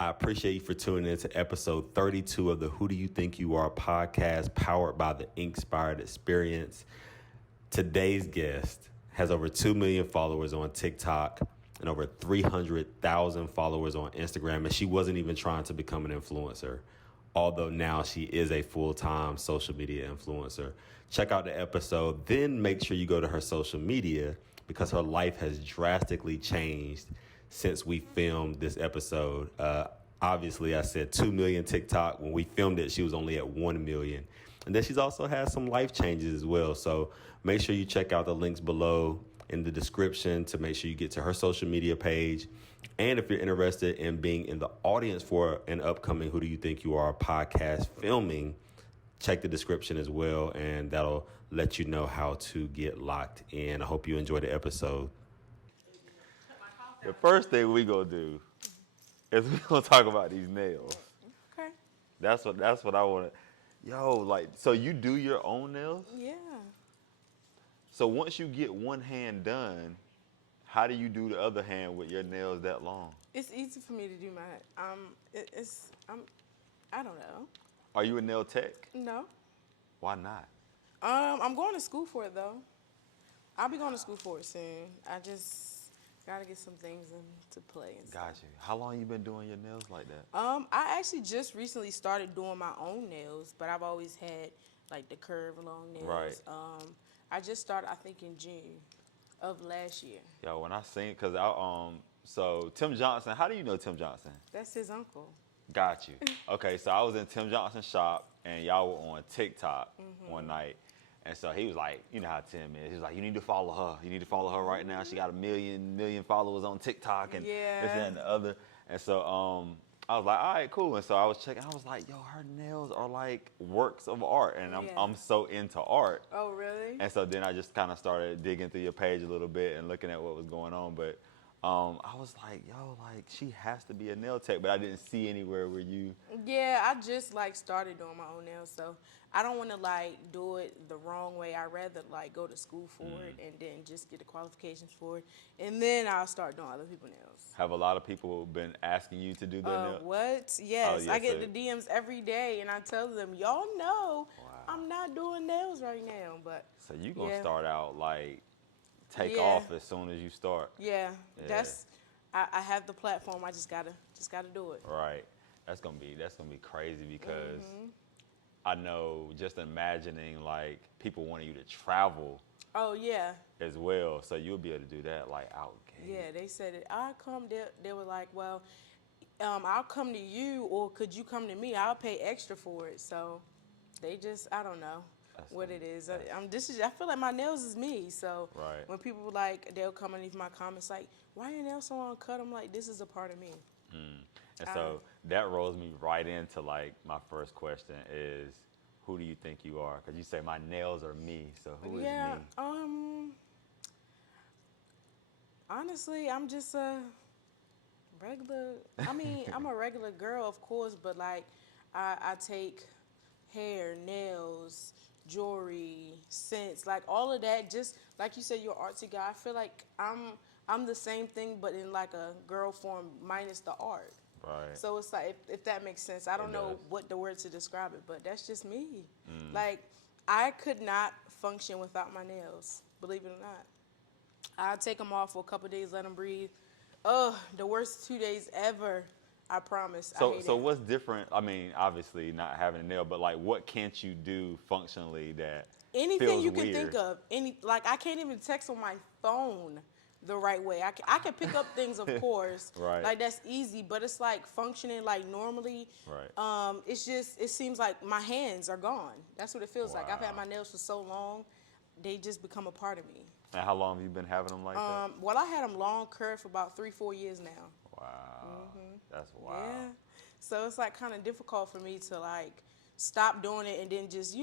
I appreciate you for tuning in to episode 32 of the Who Do You Think You Are podcast, powered by the Inkspired Experience. Today's guest has over 2 million followers on TikTok and over 300,000 followers on Instagram, and she wasn't even trying to become an influencer, although now she is a full-time social media influencer. Check out the episode, then make sure you go to her social media because her life has drastically changed since we filmed this episode. Obviously, I said 2 million TikTok. When we filmed it, she was only at 1 million. And then she's also had some life changes as well. So make sure you check out the links below in the description to make sure you get to her social media page. And if you're interested in being in the audience for an upcoming Who Do You Think You Are podcast filming, check the description as well, and that'll let you know how to get locked in. I hope you enjoy the episode. The first thing we gonna do is we gonna talk about these nails. Okay. That's what I want to. Yo, like, so you do your own nails? Yeah. So once you get one hand done, how do you do the other hand with your nails that long? It's easy for me to do my. I don't know. Are you a nail tech? No. Why not? I'm going to school for it though. I'll be going to school for it soon. I just gotta get some things into play and stuff. Got you. How long you been doing your nails like that? I actually just recently started doing my own nails, but I've always had like the curve long nails. Right. I just started, I think, in June of last year. Yo, when I seen, cause so Tim Johnson. How do you know Tim Johnson? That's his uncle. Got you. Okay, so I was in Tim Johnson's shop, and y'all were on TikTok one night. And so he was like, you know how Tim is. He was like, you need to follow her. You need to follow her right now. She got a million followers on TikTok and this and the other. And so I was like, all right, cool. And so I was checking. I was like, yo, her nails are like works of art. And I'm so into art. Oh, really? And so then I just kind of started digging through your page a little bit and looking at what was going on. But I was like, yo, like she has to be a nail tech, but I didn't see anywhere where you. Yeah, I just like started doing my own nails, so I don't want to like do it the wrong way. I'd rather like go to school for it and then just get the qualifications for it, and then I'll start doing other people's nails. Have a lot of people been asking you to do their nails? What? Yes, I get the DMs every day, and I tell them, y'all know I'm not doing nails right now, but. So you gonna start out like. Take off as soon as you start. Yeah. That's I have the platform. I just gotta do it. Right. That's gonna be crazy because I know just imagining like people wanting you to travel. Oh yeah. As well, so you'll be able to do that like out. Yeah, they said it. I come. They were like, well, I'll come to you, or could you come to me? I'll pay extra for it. So they just I don't know. What it is. I feel like my nails is me. So when people like, they'll come underneath my comments like, why are your nails so uncut? I'm like, this is a part of me. And so that rolls me right into like my first question is, who do you think you are? Because you say my nails are me. So who is me? Honestly, I'm just a regular. I mean, I'm a regular girl, of course, but like I take hair, nails, jewelry, scents, like all of that. Just like you said, you're an artsy guy. I feel like I'm the same thing, but in like a girl form minus the art. Right. So it's like, if that makes sense. I don't know what the word to describe it, but that's just me. Like, I could not function without my nails, believe it or not. I'd take them off for a couple of days, let them breathe. The worst 2 days ever. I promise. So what's different? I mean, obviously not having a nail, but like, what can't you do functionally that anything feels you weird? can think of? Like I can't even text on my phone the right way. I can pick up things, of course. Right. Like that's easy, but it's like functioning like normally. Right. It seems like my hands are gone. That's what it feels like. I've had my nails for so long, they just become a part of me. And how long have you been having them like that? Well, I had them long curved for about 3-4 years now. Wow. That's wild. Yeah. So it's like kind of difficult for me to like stop doing it and then just,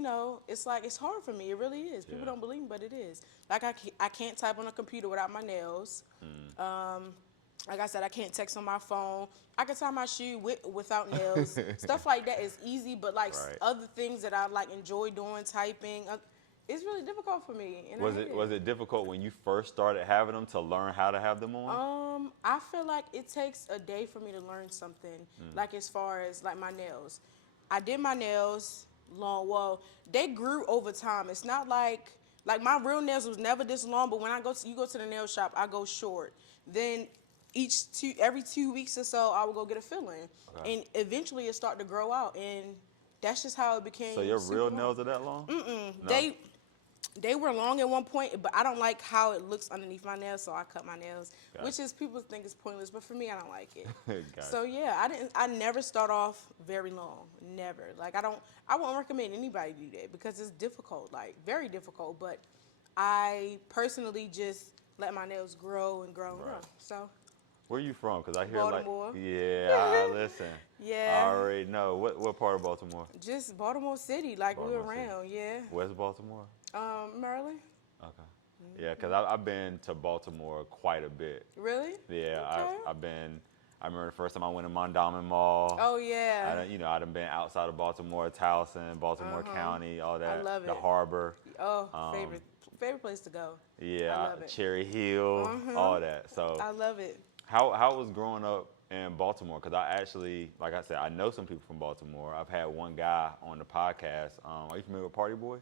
it's like, it's hard for me. It really is. People don't believe me, but it is. Like I can't type on a computer without my nails. Like I said, I can't text on my phone. I can tie my shoe without nails. Stuff like that is easy, but like other things that I like enjoy doing, typing, it's really difficult for me. And Was it difficult when you first started having them to learn how to have them on? I feel like it takes a day for me to learn something. Like as far as like my nails, I did my nails long. Well, they grew over time. It's not like my real nails was never this long. But when you go to the nail shop, I go short. Then every 2 weeks or so, I would go get a filling, and eventually it started to grow out, and that's just how it became. So your real nails are that long? No. They were long at one point, but I don't like how it looks underneath my nails, so I cut my nails, which is people think is pointless, but for me, I don't like it. So yeah, I never start off very long, never. Like I won't recommend anybody do that because it's difficult, like very difficult. But I personally just let my nails grow and grow and grow. So. Where you from? Because I hear Baltimore. Listen. Yeah. I already know. What part of Baltimore? Just Baltimore City, like we're around, yeah. West Baltimore? Maryland. Okay. Yeah, because I've been to Baltimore quite a bit. Really? Yeah, Okay. I remember the first time I went to Mondawmin Mall. Oh, yeah. I done been outside of Baltimore, Towson, Baltimore County, all that. I love it. The harbor. Oh, favorite place to go. Yeah, I love it. Cherry Hill, all that. So I love it. How was growing up in Baltimore? Because I actually, like I said, I know some people from Baltimore. I've had one guy on the podcast. Are you familiar with Party Boy?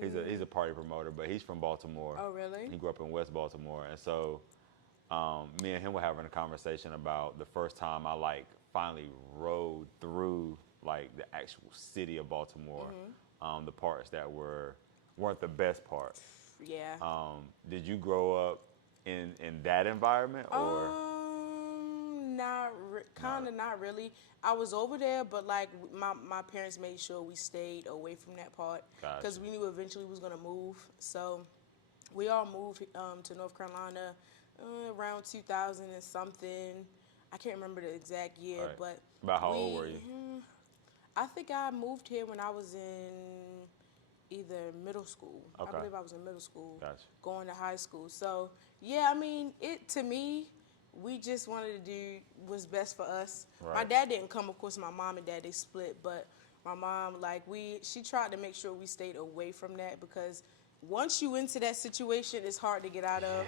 He's a party promoter, but he's from Baltimore. Oh, really? He grew up in West Baltimore, and so me and him were having a conversation about the first time I finally rode through like the actual city of Baltimore, the parts that weren't the best parts. Yeah. Did you grow up in that environment or? Not really. I was over there, but like my parents made sure we stayed away from that part because we knew eventually we was gonna move. So we all moved to North Carolina around 2000 and something. I can't remember the exact year, but about how old were you? I think I moved here when I was in either middle school. I believe I was in middle school, going to high school. So yeah, I mean, to me, we just wanted to do what's best for us. Right. My dad didn't come, of course. My mom and dad, they split, but my mom, she tried to make sure we stayed away from that because once you into that situation, it's hard to get out of.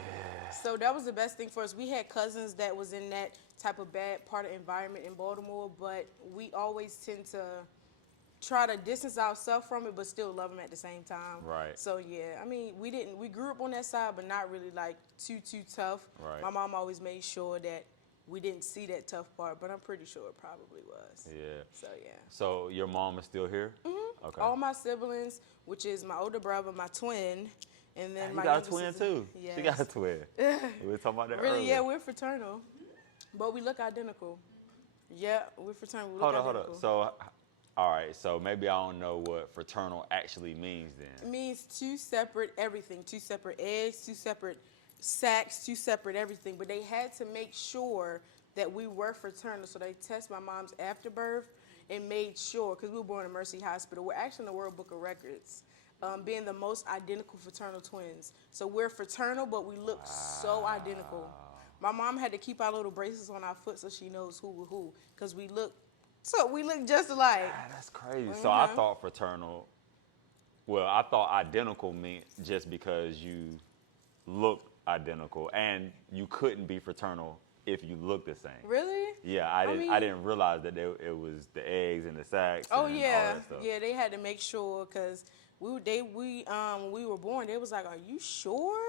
So that was the best thing for us. We had cousins that was in that type of bad part of environment in Baltimore, but we always tend to try to distance ourselves from it, but still love them at the same time. Right. So yeah, I mean, we grew up on that side, but not really like too tough. Right. My mom always made sure that we didn't see that tough part, but I'm pretty sure it probably was. Yeah. So yeah. So your mom is still here? Mm-hmm. Okay. All my siblings, which is my older brother, my twin, and then my got a twin too. Yes. She got a twin. We were talking about that really, earlier. yeah, we're fraternal, but we look identical. Yeah, we're fraternal. We look hold identical. up. So, all right. So maybe I don't know what fraternal actually means then. It means two separate everything, two separate eggs, two separate sacs, two separate everything. But they had to make sure that we were fraternal, so they tested my mom's afterbirth and made sure, because we were born in Mercy Hospital. We're actually in the World Book of Records, being the most identical fraternal twins. So we're fraternal, but we look so identical. My mom had to keep our little bracelets on our foot so she knows who, because we look just alike. That's crazy. So I thought fraternal, I thought identical meant just because you look identical, and you couldn't be fraternal if you look the same. Really? Yeah, I didn't realize that it was the eggs and the sacs. Oh and yeah, all that stuff. yeah. They had to make sure because when we were born, they was like, "Are you sure?"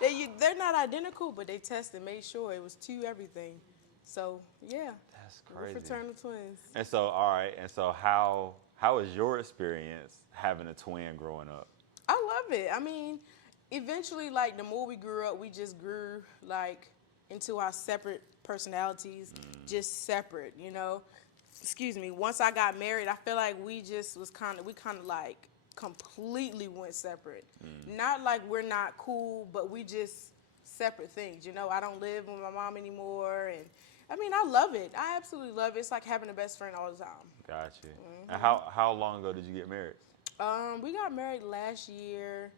Wow. They're not identical, but they tested, made sure it was two everything. So yeah, that's crazy. We're fraternal twins. And so how was your experience having a twin growing up? I love it. I mean, eventually, like the more we grew up, we just grew into our separate personalities, just separate, you know. Excuse me. Once I got married, I feel like we kind of like completely went separate. Not like we're not cool, but we just separate things, you know. I don't live with my mom anymore, and I mean, I love it. I absolutely love it. It's like having a best friend all the time. Got you. And how long ago did you get married? We got married last year.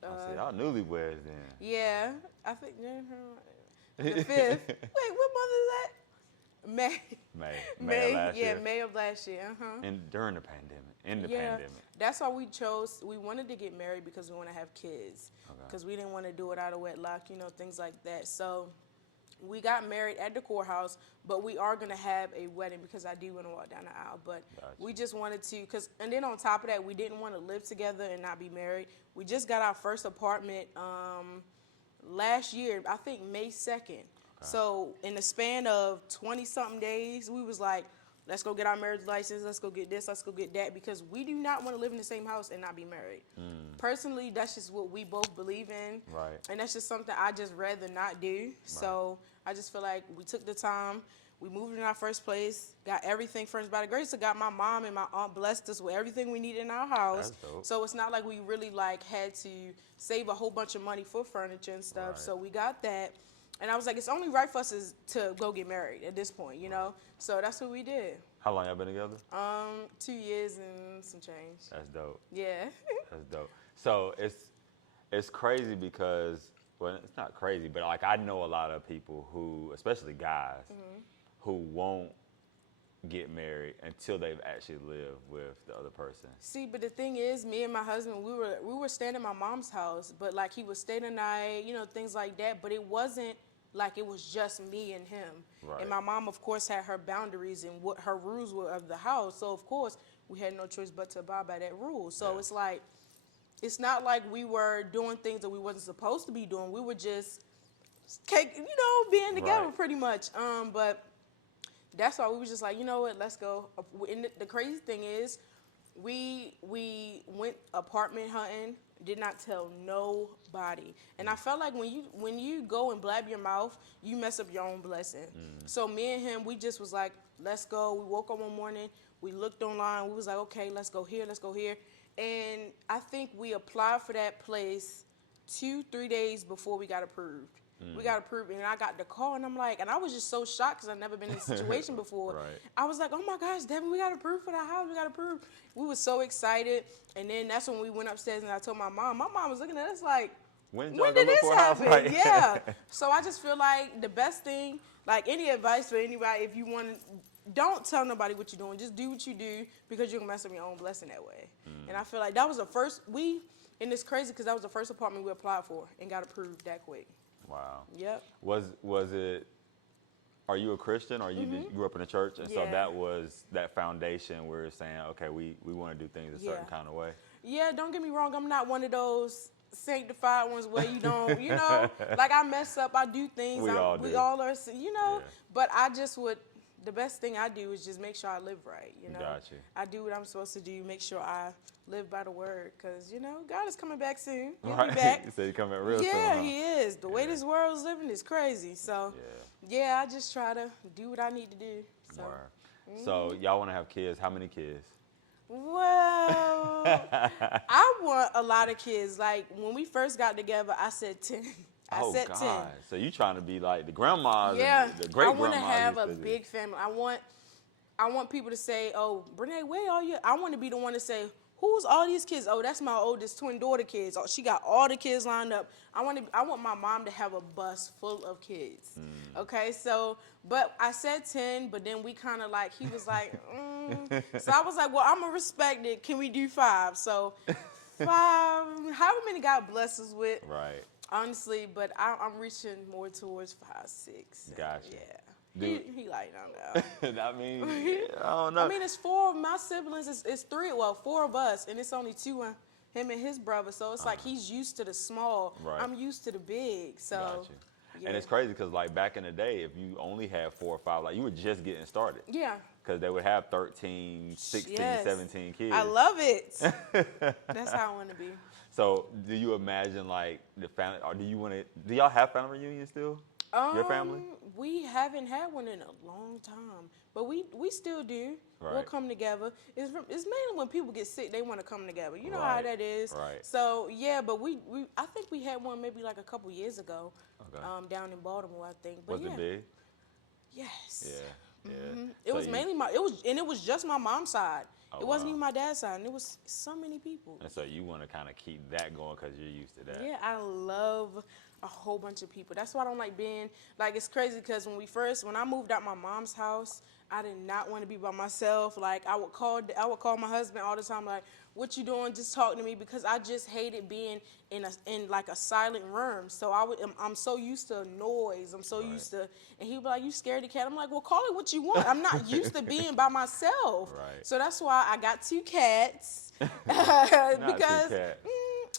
Y'all newlyweds then. Yeah, I think the 5th. Wait, what month is that? May. May of last year. Yeah, May of last year. And during the pandemic. In the Yeah, pandemic. that's why we wanted to get married because we want to have kids. Because we didn't want to do it out of wedlock, things like that. So we got married at the courthouse, but we are going to have a wedding because I do want to walk down the aisle. But we just wanted to, and then on top of that, we didn't want to live together and not be married. We just got our first apartment last year, I think May 2nd. So in the span of 20-something days, we was like, let's go get our marriage license, let's go get this, let's go get that, because we do not want to live in the same house and not be married. Personally, that's just what we both believe in. Right. And that's just something I just rather not do. Right. So I just feel like we took the time, we moved in our first place, got everything furnished by the grace of God. My mom and my aunt blessed us with everything we needed in our house. That's dope. So it's not like we really had to save a whole bunch of money for furniture and stuff. Right. So we got that. And I was like, it's only right for us to go get married at this point, So that's what we did. How long y'all been together? 2 years and some change. That's dope. Yeah. That's dope. So it's crazy because, well, it's not crazy, but like I know a lot of people who, especially guys, who won't get married until they've actually lived with the other person. See, but the thing is, me and my husband, we were staying at my mom's house, but like he would stay the night, things like that. But it wasn't like it was just me and him. Right. And my mom, of course, had her boundaries and what her rules were of the house. So, of course, we had no choice but to abide by that rule. So it's like, it's not like we were doing things that we wasn't supposed to be doing. We were just, being together pretty much. But that's why we was just like, you know what, let's go. And the crazy thing is, we went apartment hunting, did not tell nobody. And I felt like when you go and blab your mouth, you mess up your own blessing. So me and him, we just was like, let's go. We woke up one morning, we looked online, we was like, okay, let's go here, let's go here. And I think we applied for that place 2-3 days before we got approved. We got approved, and I got the call, and I'm like, and I was just so shocked because I've never been in a situation before. Right. I was like, oh my gosh, Devin, we got approved for the house, we got approved. We were so excited, and then that's when we went upstairs, and I told my mom. My mom was looking at us like, when did this happen? Right. Yeah. So I just feel like the best thing, like any advice for anybody, if you want to, don't tell nobody what you're doing. Just do what you do because you're going to mess up your own blessing that way. And I feel like that was the first, and it's crazy because that was the first apartment we applied for and got approved that quick. Wow. Yep. Was it, are you a Christian or you grew up in a church? And so that was that foundation where it's saying, okay, we want to do things a certain kind of way. Yeah, don't get me wrong. I'm not one of those sanctified ones where you don't, like I mess up, I do things. We all are, but I just would, the best thing I do is just make sure I live right, Got you. I do what I'm supposed to do, make sure I live by the word, because, God is coming back soon. He'll be back. He said he's coming real soon. Yeah, he is. The way this world is living is crazy. So, I just try to do what I need to do. So, so y'all want to have kids. How many kids? Well, I want a lot of kids. Like, when we first got together, I said 10. I said 10. So you trying to be like the grandmas and the great grandmas. I want to have a big family. I want people to say, oh, Brenay, where are you? I want to be the one to say, who's all these kids? Oh, that's my oldest twin daughter kids. Oh, she got all the kids lined up. I want my mom to have a bus full of kids. Okay, so, but I said 10, but then we kind of like, he was like, So I was like, well, I'm going to respect it. Can we do 5? So 5, however many God bless us with. Right. Honestly, but I'm reaching more towards 5, 6. Gotcha. Yeah. Dude. He like, no. I mean, I don't know. I mean, it's 4 of my siblings. It's 4 of us, and it's only 2 of him and his brother. So it's like he's used to the small. Right. I'm used to the big. So. Gotcha. Yeah. And it's crazy because, like, back in the day, if you only had 4 or 5, like, you were just getting started. Yeah. Because they would have 13, 16, 17 kids. I love it. That's how I want to be. So, do you imagine, like, the family, or do y'all have family reunions still? Your family? We haven't had one in a long time, but we still do. Right. We'll come together. It's mainly when people get sick, they want to come together. You know how that is. Right. So yeah, but I think we had one maybe like a couple years ago. Okay. Down in Baltimore, I think. But was it big? Yes. Yeah. It was mainly it was just my mom's side. Oh, it wasn't even my dad's side, and it was so many people. And so you want to kind of keep that going because you're used to that. Yeah, I love a whole bunch of people. That's why I don't like being, like, it's crazy because when I moved out my mom's house, I did not want to be by myself. Like, I would call my husband all the time, like, what you doing? Just talk to me, because I just hated being in like a silent room. So I'm so used to noise. I'm so used to, and he'd be like, you scared of cat? I'm like, well, call it what you want. I'm not used to being by myself. Right. So that's why I got 2 cats. Because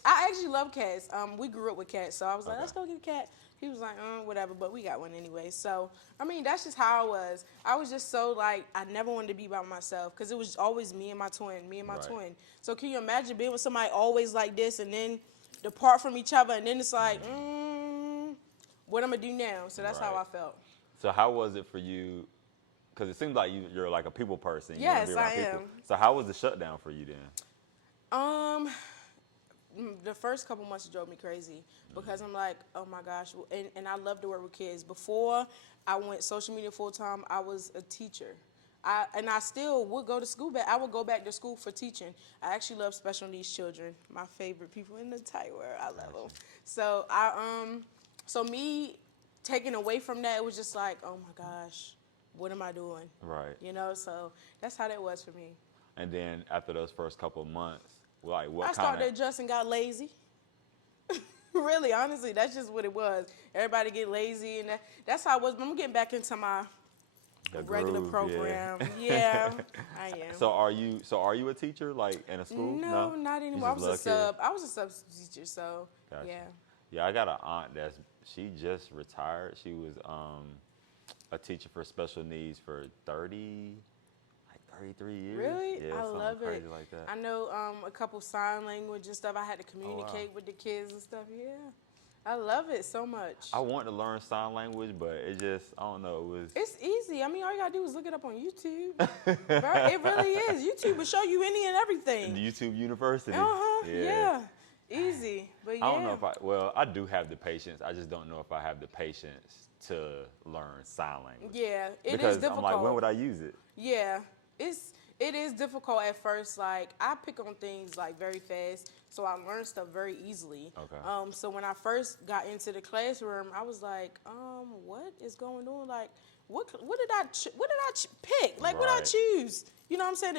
I actually love cats. We grew up with cats, so I was like, let's go get a cat. He was like, whatever, but we got one anyway. So, I mean, that's just how I was. I was just so, like, I never wanted to be by myself because it was always me and my twin. So can you imagine being with somebody always like this and then depart from each other, and then it's like, what I'm going to do now? So that's how I felt. So how was it for you? Because it seems like you're like a people person. Yes, I am. So how was the shutdown for you then? The first couple months drove me crazy because I'm like, oh my gosh, and I love to work with kids. Before I went social media full time, I was a teacher. I still would go to school, but I would go back to school for teaching. I actually love special needs children, my favorite people in the entire world. I love them. So so me taking away from that, it was just like, oh my gosh, what am I doing? Right. You know, so that's how that was for me. And then after those first couple of months, like what I started to adjust and got lazy. Really, honestly, that's just what it was. Everybody get lazy, and that's how I was. I'm getting back into my regular program. Yeah, I am. So are you a teacher, like in a school? No, not anymore. I was a sub. I was a substitute teacher, so Gotcha. yeah. Yeah, I got an aunt she just retired. She was a teacher for special needs for 33 years. Really? Yeah, I love crazy it. like that. I know a couple sign language and stuff. I had to communicate with the kids and stuff. Yeah. I love it so much. I want to learn sign language, but it just, I don't know, It's easy. I mean, all you gotta do is look it up on YouTube. It really is. YouTube will show you any and everything. The YouTube University. Yeah. Easy. But yeah. I don't know if I do have the patience. I just don't know if I have the patience to learn sign language. Yeah, it because is difficult. I'm like, when would I use it? Yeah, it is difficult at first. Like, I pick on things like very fast, so I learn stuff very easily. Okay. So when I first got into the classroom, I was like, what is going on? Like, what did I pick? Like, what did I choose? You know what I'm saying?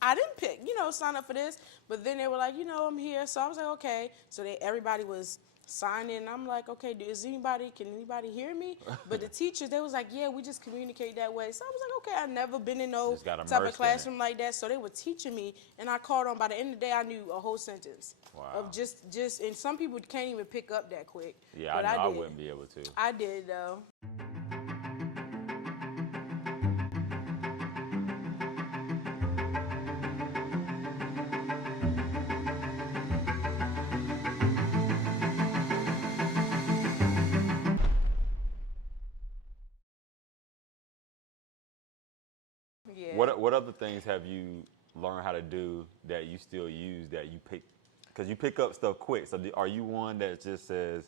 I didn't pick, sign up for this. But then they were like, I'm here. So I was like, okay. So everybody was signing. And I'm like, okay, can anybody hear me? But the teachers, they was like, yeah, we just communicate that way. So I was like, okay, I've never been in no type of classroom like that. So they were teaching me, and I caught on. By the end of the day, I knew a whole sentence. Wow. Of just, and some people can't even pick up that quick. Yeah, but I wouldn't be able to. I did, though. Yeah. What other things have you learned how to do that you still use that you pick? Because you pick up stuff quick. So are you one that just says,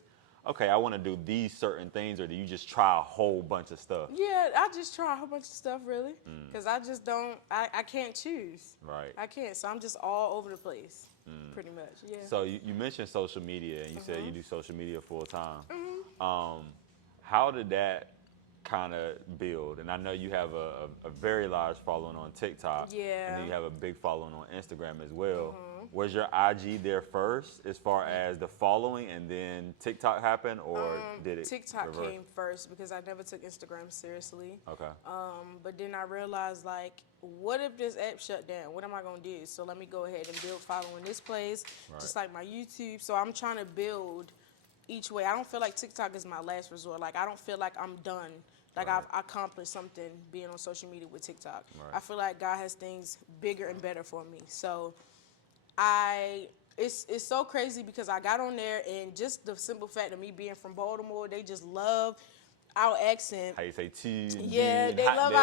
okay, I want to do these certain things, or do you just try a whole bunch of stuff? Yeah, I just try a whole bunch of stuff, really. Because I just don't, I can't choose. Right. I can't. So I'm just all over the place, pretty much. Yeah. So you mentioned social media, and you said you do social media full time. How did that kind of build? And I know you have a very large following on TikTok. Yeah. And then you have a big following on Instagram as well. Was your IG there first as far as the following, and then TikTok happened, or did it TikTok reverse? came first because I never took Instagram seriously. Okay. But then I realized, like, what if this app shut down? What am I going to do? So let me go ahead and build following this place, just like my YouTube. So I'm trying to build each way. I don't feel like TikTok is my last resort. Like, I don't feel like I'm done. Like, I've accomplished something being on social media with TikTok. I feel like God has things bigger and better for me. So it's so crazy because I got on there, and just the simple fact of me being from Baltimore, they just love our accent. How you say T? Yeah, they love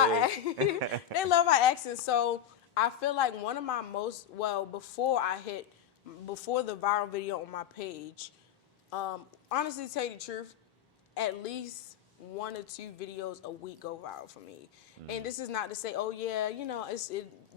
they love our accent. So I feel like one of my before the viral video on my page, honestly, to tell you the truth, at least 1 or 2 videos a week go viral for me. And this is not to say, oh yeah,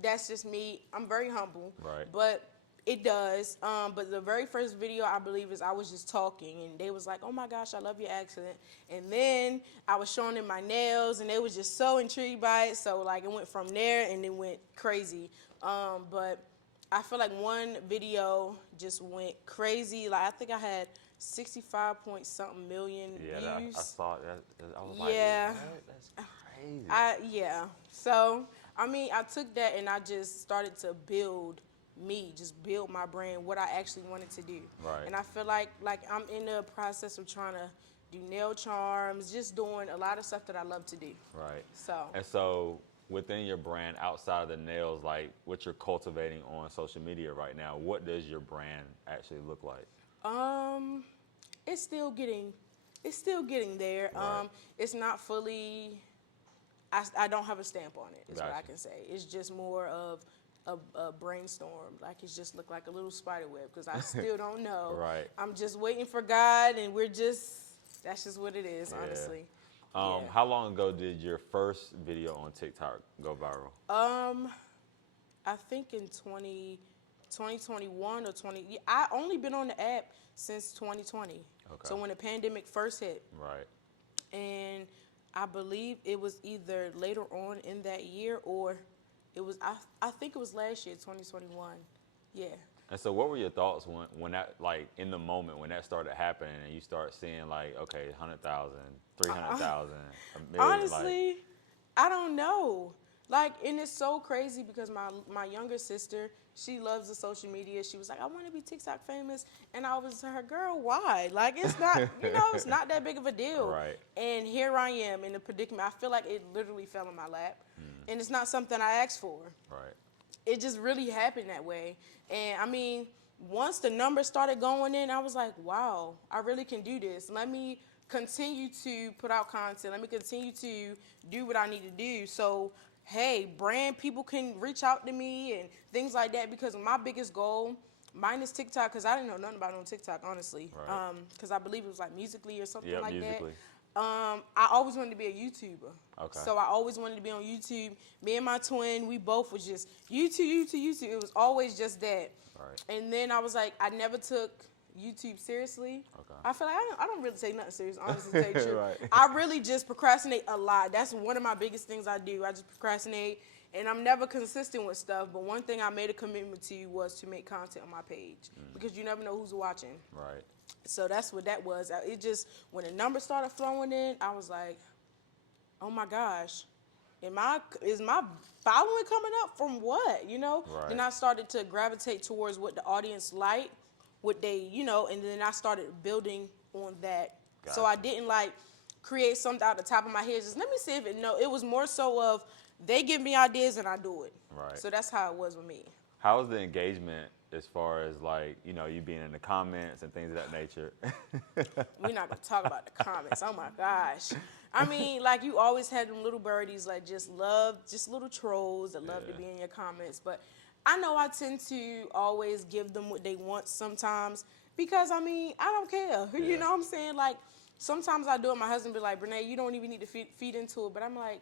that's just me. I'm very humble. Right. But It does, but the very first video I believe is I was just talking, and they was like, "Oh my gosh, I love your accent." And then I was showing them my nails, and they was just so intrigued by it. So like it went from there, and it went crazy. But I feel like one video just went crazy. Like I think I had 65 point something million views. I saw that. I was Yeah. like, what? That's crazy. Yeah. So I mean, I took that and I just started to build my brand, what I actually wanted to do. Right. And I feel like I'm in the process of trying to do nail charms, just doing a lot of stuff that I love to do. Right. So. And so within your brand, outside of the nails, like what you're cultivating on social media right now, what does your brand actually look like? It's still getting there. Right. It's not fully. I don't have a stamp on it. Is what I Gotcha. can say. It's just more of a brainstorm. Like it's just look like a little spider web because I still don't know. Right. I'm just waiting for God, and that's just what it is, honestly. Yeah. How long ago did your first video on TikTok go viral? I think in 2021 or 20. Yeah, I only been on the app since 2020. Okay. So when the pandemic first hit, Right. and I believe it was either later on in that year or it was I think it was last year, 2021. Yeah. And so what were your thoughts when that, like in the moment when that started happening and you start seeing like, okay, 100,000, 300,000, a million? Honestly, I don't know. Like, and it's so crazy because my younger sister, she loves the social media. She was like, I want to be TikTok famous. And I was her, girl, why? Like, it's not, it's not that big of a deal. Right. And here I am in the predicament. I feel like it literally fell in my lap. And it's not something I asked for. Right. It just really happened that way. And I mean, once the numbers started going in, I was like, wow, I really can do this. Let me continue to put out content. Let me continue to do what I need to do. So, hey, brand people can reach out to me and things like that, because my biggest goal, mine is TikTok, because I didn't know nothing about it on TikTok, honestly. Right. Because I believe it was like Musically or something like Musically. that. I always wanted to be a YouTuber. Okay. So I always wanted to be on YouTube. Me and my twin, we both was just YouTube. It was always just that. Right. And then I was like, I never took YouTube seriously. Okay. I feel like I don't really take nothing serious, honestly, to tell you the truth. Right. I really just procrastinate a lot. That's one of my biggest things I do. I just procrastinate, and I'm never consistent with stuff. But one thing I made a commitment to was to make content on my page, because you never know who's watching. Right. So that's what that was. It just, when the numbers started flowing in, I was like, oh my gosh, is my following coming up from what, Right. Then I started to gravitate towards what the audience liked, what they, and then I started building on that. So I didn't like create something out the top of my head, just let me see if it was more so of they give me ideas and I do it. Right. So that's how it was with me. How was the engagement as far as like, you being in the comments and things of that nature? We're not gonna talk about the comments. Oh my gosh. I mean, like, you always had them little birdies, like just little trolls that love to be in your comments. But I know I tend to always give them what they want sometimes, because I mean, I don't care. You know what I'm saying? Like, sometimes I do it, my husband be like, Brenay, you don't even need to feed into it. But I'm like,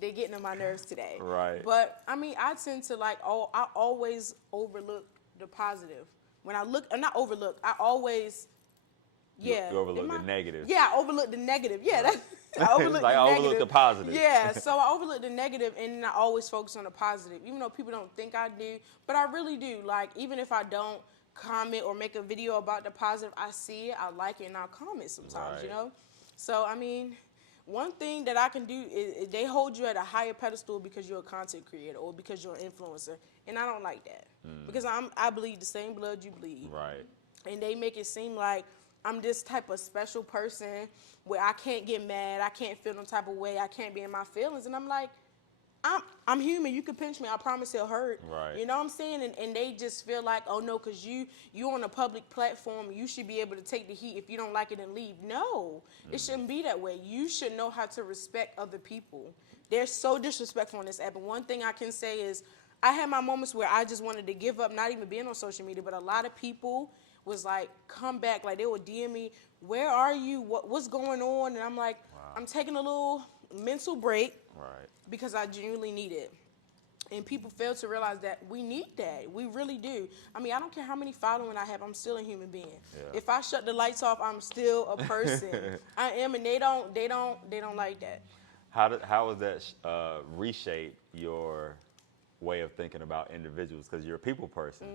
they're getting on my nerves today. Right. But I mean, I tend to I always overlook the positive. When I look, not overlook, I always, You overlook the negative. Yeah, I overlook the negative. Yeah, I overlook like the I negative. overlook the positive. Yeah, so I overlook the negative, and I always focus on the positive, even though people don't think I do. But I really do. Like, even if I don't comment or make a video about the positive, I see it, I like it, and I'll comment sometimes, Right. So, I mean, one thing that I can do is they hold you at a higher pedestal because you're a content creator or because you're an influencer, and I don't like that. Because I bleed the same blood you bleed. Right. And they make it seem like I'm this type of special person where I can't get mad, I can't feel no type of way, I can't be in my feelings. And I'm like, I'm human. You can pinch me. I promise it'll hurt. Right. You know what I'm saying? And they just feel like, oh no, because you on a public platform, you should be able to take the heat. If you don't like it, and leave. No, it shouldn't be that way. You should know how to respect other people. They're so disrespectful on this app. And one thing I can say is, I had my moments where I just wanted to give up, not even being on social media, but a lot of people was like, come back. Like, they would DM me, where are you? What's going on? And I'm like, I'm taking a little mental break. Right. Because I genuinely need it. And people fail to realize that we need that. We really do. I mean, I don't care how many following I have. I'm still a human being. Yeah. If I shut the lights off, I'm still a person. I am, and they don't like that. How has that reshaped your way of thinking about individuals? Because you're a people person,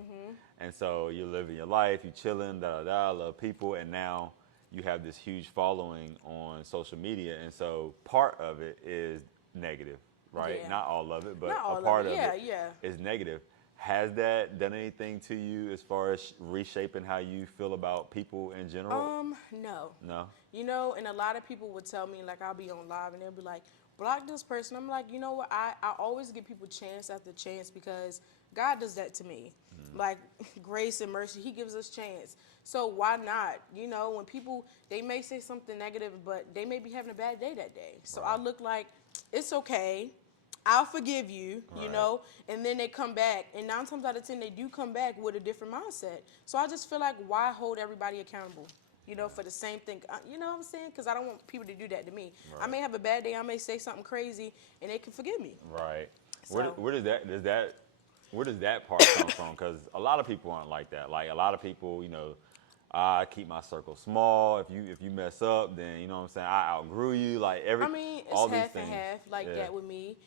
and so you're living your life, you chilling, love people, and now you have this huge following on social media, and so part of it is negative, right? Yeah. Not all of it, but Not all a of part it. of Yeah, it yeah. is negative. Has that done anything to you as far as reshaping how you feel about people in general? No. No? You know, and a lot of people would tell me, like, I'll be on live and they'll be like, block this person. I'm like, you know what? I always give people chance after chance because God does that to me. Like, grace and mercy, he gives us chance. So why not? You know, when people, they may say something negative, but they may be having a bad day that day. So I look like, it's okay. I'll forgive you, you know, and then they come back. And 9 times out of 10, they do come back with a different mindset. So I just feel like, why hold everybody accountable? You know, for the same thing. You know what I'm saying? Because I don't want people to do that to me. Right. I may have a bad day. I may say something crazy, and they can forgive me. Right. So- Where does that part come from? Because a lot of people aren't like that. Like a lot of people, you know, I keep my circle small. If you mess up, then you know what I'm saying. I outgrew you. Like I mean, it's all these half things. and half like Yeah. that with me.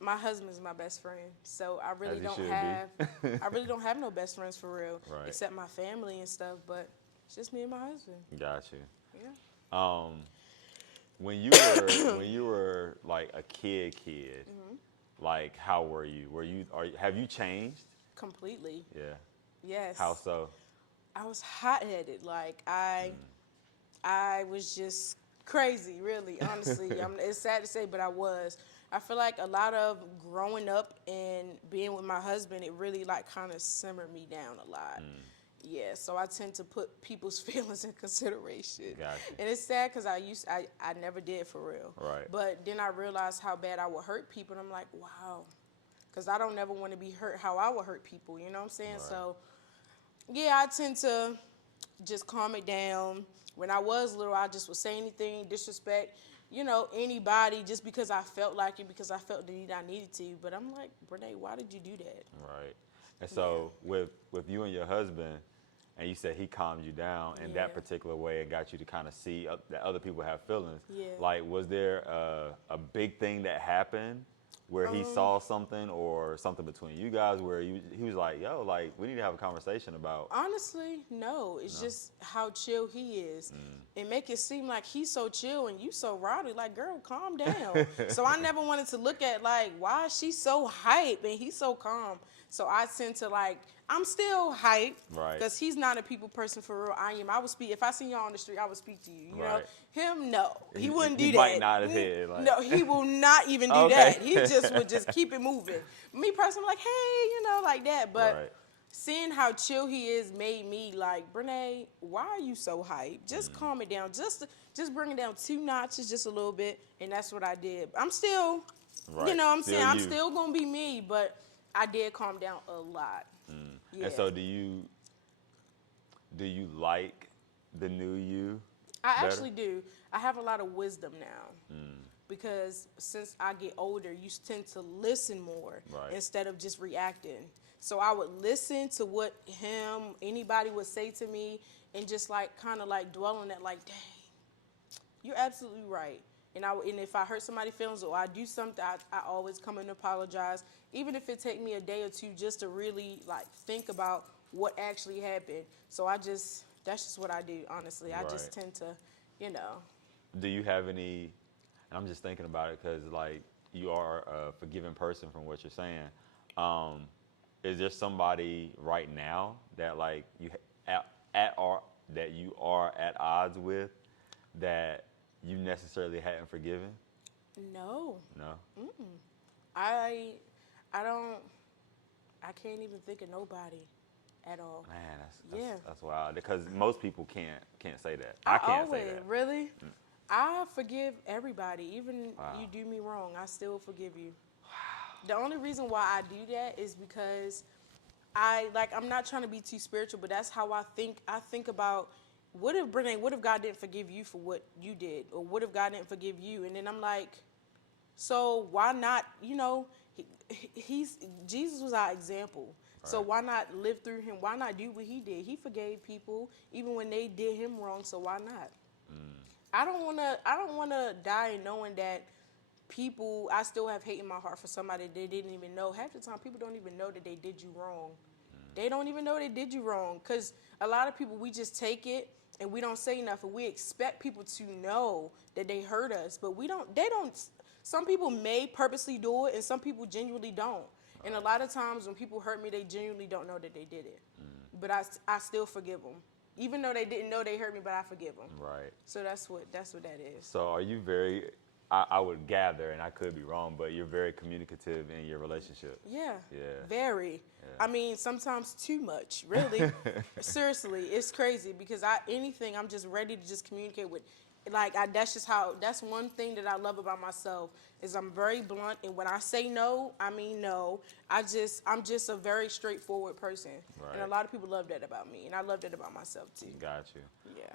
My husband's my best friend, so I really As he don't should have. be. I really don't have no best friends for real, Right. except my family and stuff. But it's just me and my husband. Got you. Yeah. When you were like a kid, like how were you? Have you changed? Completely. Yeah. Yes. How so? I was hot-headed. Like I was just crazy, really, honestly. It's sad to say, but I was. I feel like a lot of growing up and being with my husband, it really like kind of simmered me down a lot. Yeah, so I tend to put people's feelings in consideration. Gotcha. And it's sad because I never did for real. Right. But then I realized how bad I would hurt people, and I'm like, wow. Because I don't never want to be hurt how I would hurt people, you know what I'm saying? Right. So, yeah, I tend to just calm it down. When I was little, I just would say anything, disrespect, you know, anybody just because I felt like it, because I felt the need I needed to. But I'm like, Brenay, why did you do that? Right. And so with you and your husband, and you said he calmed you down in that Yeah. particular way and got you to kind of see that other people have feelings. Yeah. Like, was there a big thing that happened where he saw something or something between you guys where he was like, yo, like, we need to have a conversation about. Honestly, no. It's just how chill he is. And make it seem like he's so chill and you so rowdy. Like, girl, calm down. So I never wanted to look at, like, why is she so hype and he's so calm? So I tend to, like, I'm still hype. Right. Because he's not a people person for real. I am. I would speak. If I see y'all on the street, I would speak to you. You know? Right. Him, no. He wouldn't He do might that. nod his head, like- No, he will not even do Okay. that. He just would just keep it moving. Me personally, like, hey, you know, like that. But Right. seeing how chill he is made me like, Brenay, why are you so hype? Just calm it down. Just bring it down 2 notches, just a little bit. And that's what I did. I'm still, Right. you know what I'm Still saying? I'm you. still going to be me, but I did calm down a lot. Yeah. And so do you like the new you? I better? actually do. I have a lot of wisdom now. Because since I get older, you tend to listen more Right. instead of just reacting. So I would listen to what anybody would say to me and just like kind of like dwell on that like, dang, you're absolutely right. And if I hurt somebody's feelings or I do something, I always come and apologize. Even if it take me a day or two just to really like think about what actually happened. So that's just what I do, honestly. I just Right. tend to, you know. Do you have any, and I'm just thinking about it because like you are a forgiving person from what you're saying. Is there somebody right now that like you that you are at odds with that you necessarily hadn't forgiven? No. No. I can't even think of nobody at all. Man, that's wild. Because most people can't say that. I can't say that. Really? I forgive everybody. Even Wow. you do me wrong, I still forgive you. The only reason why I do that is because I'm not trying to be too spiritual, but that's how I think. I think about what if God didn't forgive you for what you did? Or what if God didn't forgive you? And then I'm like, so why not, you know, Jesus was our example. Right. So why not live through him? Why not do what he did? He forgave people even when they did him wrong. So why not? I don't wanna die knowing that people. I still have hate in my heart for somebody they didn't even know. Half the time, people don't even know that they did you wrong. They don't even know they did you wrong. Cause a lot of people, we just take it and we don't say nothing. We expect people to know that they hurt us, but we don't. They don't. Some people may purposely do it, and some people genuinely don't. And a lot of times when people hurt me, they genuinely don't know that they did it. But I still forgive them. Even though they didn't know they hurt me, but I forgive them. Right. So that's what that is. So are you very, I would gather, and I could be wrong, but you're very communicative in your relationship. Yeah. Yeah. Very. Yeah. I mean, sometimes too much, really. Seriously, it's crazy because I'm just ready to just communicate with. That's one thing that I love about myself is I'm very blunt, and when I say no, I mean no. I'm just a very straightforward person, Right. and a lot of people love that about me, and I love that about myself too. Got you. Yeah.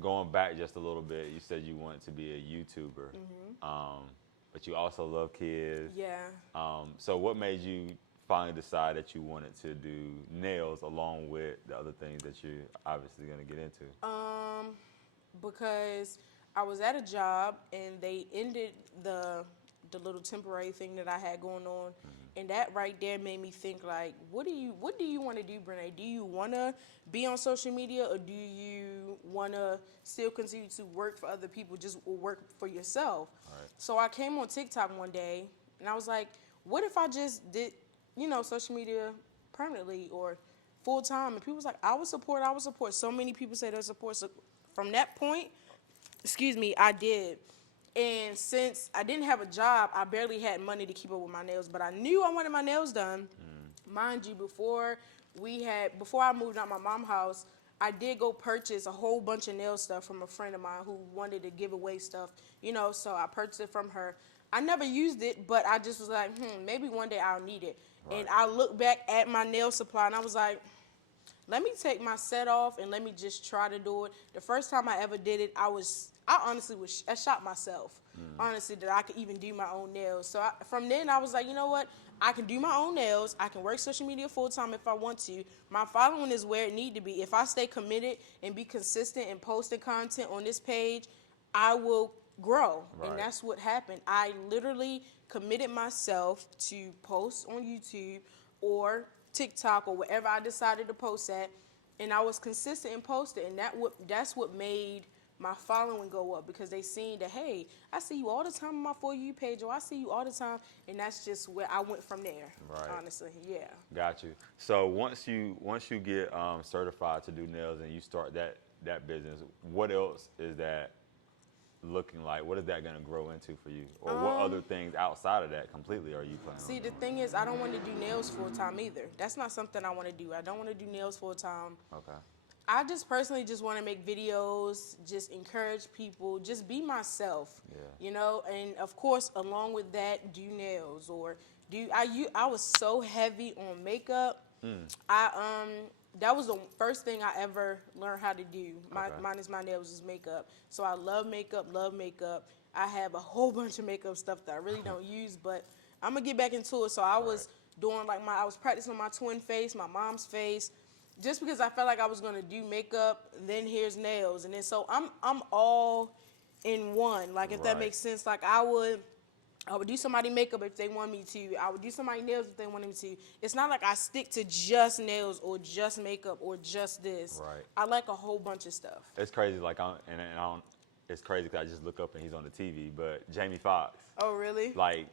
Going back just a little bit, you said you wanted to be a YouTuber, but you also love kids. Yeah. So what made you finally decide that you wanted to do nails along with the other things that you're obviously going to get into? Because I was at a job and they ended the little temporary thing that I had going on, and that right there made me think like, what do you want to do, Brenay? Do you want to be on social media, or do you want to still continue to work for other people, just work for yourself? Right. So I came on TikTok one day and I was like, what if I just did, social media permanently or full time? And people was like, I would support. So many people say they support. So from that point, I did. And since I didn't have a job, I barely had money to keep up with my nails, but I knew I wanted my nails done. Mind you, before I moved out my mom's house, I did go purchase a whole bunch of nail stuff from a friend of mine who wanted to give away stuff, so I purchased it from her. I never used it, but I just was like, maybe one day I'll need it. Right. And I looked back at my nail supply and I was like, let me take my set off and let me just try to do it. The first time I ever did it, I honestly I shocked myself, honestly, that I could even do my own nails. So from then I was like, you know what? I can do my own nails. I can work social media full time if I want to. My following is where it need to be. If I stay committed and be consistent and posting content on this page, I will grow. Right. And that's what happened. I literally committed myself to post on YouTube or TikTok or wherever I decided to post at, and I was consistent in posting, and that's what made my following go up, because they seen that, hey, I see you all the time on my For You page, or I see you all the time, and that's just where I went from there. Right. Honestly, yeah. Got you. So once you get certified to do nails and you start that business, what else is that looking like? What is that going to grow into for you, or what other things outside of that completely are you planning on See, the doing? thing is, I don't want to do nails full time either. That's not something I want to do. I don't want to do nails full time. Okay. I just personally just want to make videos, just encourage people, just be myself, Yeah. and of course, along with that, do nails or I was so heavy on makeup. That was the first thing I ever learned how to do. Mine is my nails is makeup. So I love makeup. I have a whole bunch of makeup stuff that I really don't use, but I'm gonna get back into it. So I was doing I was practicing my twin face, my mom's face, just because I felt like I was gonna do makeup. Then here's nails, and then so I'm all in one. Like, if that Right. makes sense. Like, I would do somebody makeup if they want me to. I would do somebody nails if they wanted me to. It's not like I stick to just nails or just makeup or just this. Right. I like a whole bunch of stuff. It's crazy. Like, it's crazy because I just look up and he's on the TV. But Jamie Foxx, Oh, really? like,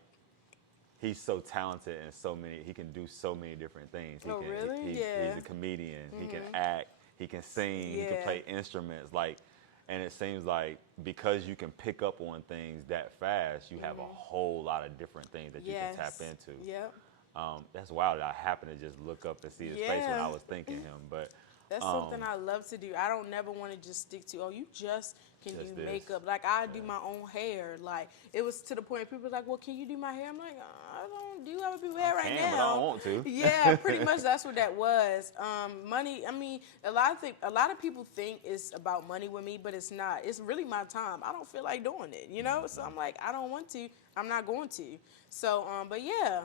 he's so talented and he can do so many different things. Oh, really? Yeah. He's a comedian. He can act. He can sing. He can Yeah. play instruments. Like, and it seems like because you can pick up on things that fast, you have a whole lot of different things that you can tap into. Yep. That's wild that I happened to just look up and see his face when I Yeah. was thinking him. But That's something I love to do. I don't never want to just stick to, oh, you just can Just do this. makeup. Like, I do my own hair. Like, it was to the point people were like, well, can you do my hair? I'm like, I don't do other people's hair right can, now. but I don't want to. Yeah, pretty much that's what that was. Money, I mean, a lot of people think it's about money with me, but it's not. It's really my time. I don't feel like doing it, you know? So I'm like, I don't want to. I'm not going to. So, but yeah,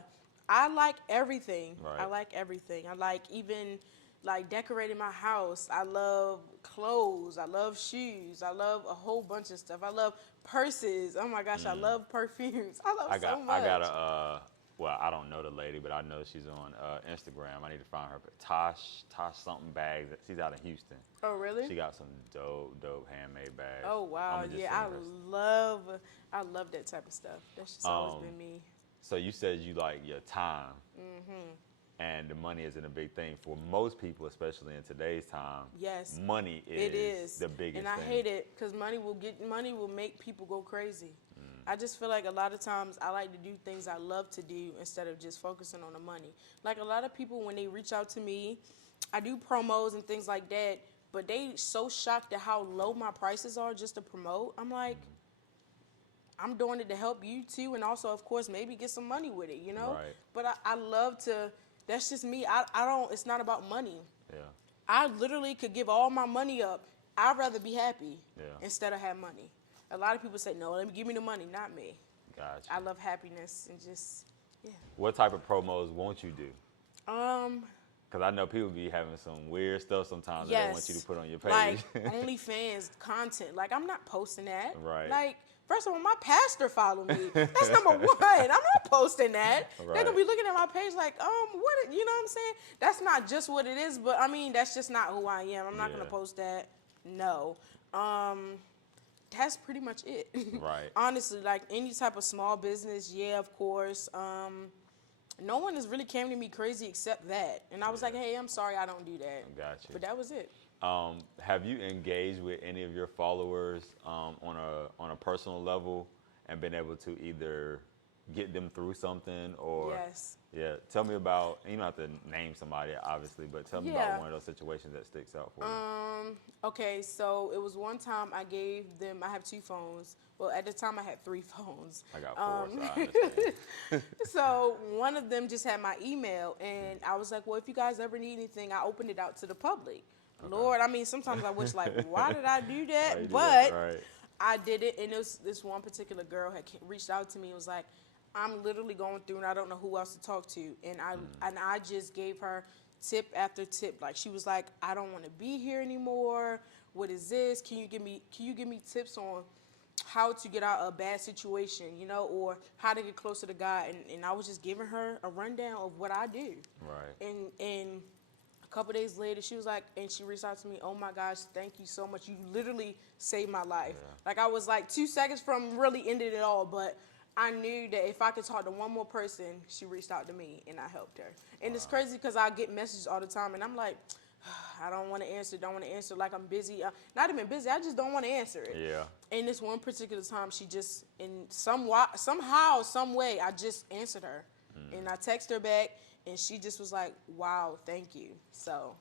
I like everything. Right. I like everything. I like even like decorating my house. I love clothes. I love shoes. I love a whole bunch of stuff. I love purses. Oh my gosh, I love perfumes. I love so much. I got a, well, I don't know the lady, but I know she's on Instagram. I need to find her. But Tosh something bags. She's out in Houston. Oh really? She got some dope handmade bags. Oh wow, I'ma just yeah, send her. I love that type of stuff. That's just always been me. So you said you like your time, and the money isn't a big thing for most people, especially in today's time. Yes, money is the biggest and I thing. hate it because money will make people go crazy. I just feel like a lot of times I like to do things I love to do instead of just focusing on the money. Like a lot of people, when they reach out to me, I do promos and things like that, but they so shocked at how low my prices are just to promote. I'm like, I'm doing it to help you too, and also, of course, maybe get some money with it, you know? Right. But I love to, that's just me. I don't, it's not about money. Yeah. I literally could give all my money up. I'd rather be happy instead of have money. A lot of people say, no, give me the money, not me. Gotcha. I love happiness and just, yeah. What type of promos won't you do? Um, Because I know people be having some weird stuff sometimes that yes. they want you to put on your page. Like OnlyFans content. Like, I'm not posting that. Right. Like, first of all, my pastor followed me. That's number one. I'm not posting that. Right. They're going to be looking at my page like, what, you know what I'm saying? That's not just what it is, but I mean, that's just not who I am. I'm not going to post that. No. That's pretty much it. Right. Honestly, like any type of small business, yeah, of course. No one has really came to me crazy except that. And I was like, hey, I'm sorry, I don't do that. Gotcha. But that was it. Have you engaged with any of your followers on a personal level and been able to either get them through something or Yes. Yeah, tell me about, you don't have to name somebody obviously, but tell me about one of those situations that sticks out for you. Okay, so it was one time I gave them, I have 2 phones. Well, at the time I had 3 phones. I got 4, so I understand. So one of them just had my email, and I was like, well, if you guys ever need anything, I opened it out to the public. Okay. Lord, I mean, sometimes I wish, like, why did I do that? But right. I did it, and it was this one particular girl had reached out to me and was like, I'm literally going through, and I don't know who else to talk to. And I just gave her tip after tip. Like, she was like, I don't want to be here anymore. What is this? Can you give me tips on how to get out of a bad situation, you know, or how to get closer to God? And I was just giving her a rundown of what I do. Right. And a couple days later, she was like, and she reached out to me, oh my gosh, thank you so much. You literally saved my life. Yeah. Like, I was like 2 seconds from really ending it all, but I knew that if I could talk to one more person, she reached out to me and I helped her. And it's crazy because I get messages all the time and I'm like, I don't want to answer, like I'm busy. Not even busy, I just don't want to answer it. Yeah. And this one particular time, she just, in somehow, some way, I just answered her. And I texted her back and she just was like, wow, thank you. So,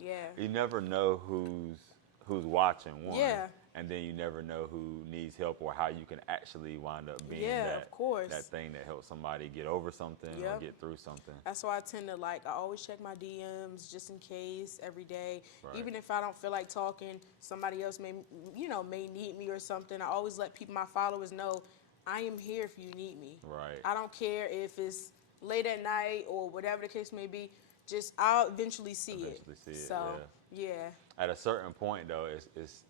yeah. You never know who's watching, one. Yeah. And then you never know who needs help or how you can actually wind up being of course. that thing that helps somebody get over something or get through something. That's why I tend to I always check my DMs just in case every day. Right. Even if I don't feel like talking, somebody else may need me or something. I always let my followers know I am here if you need me. Right. I don't care if it's late at night or whatever the case may be. Just I'll eventually see it. So, yeah. At a certain point though, it's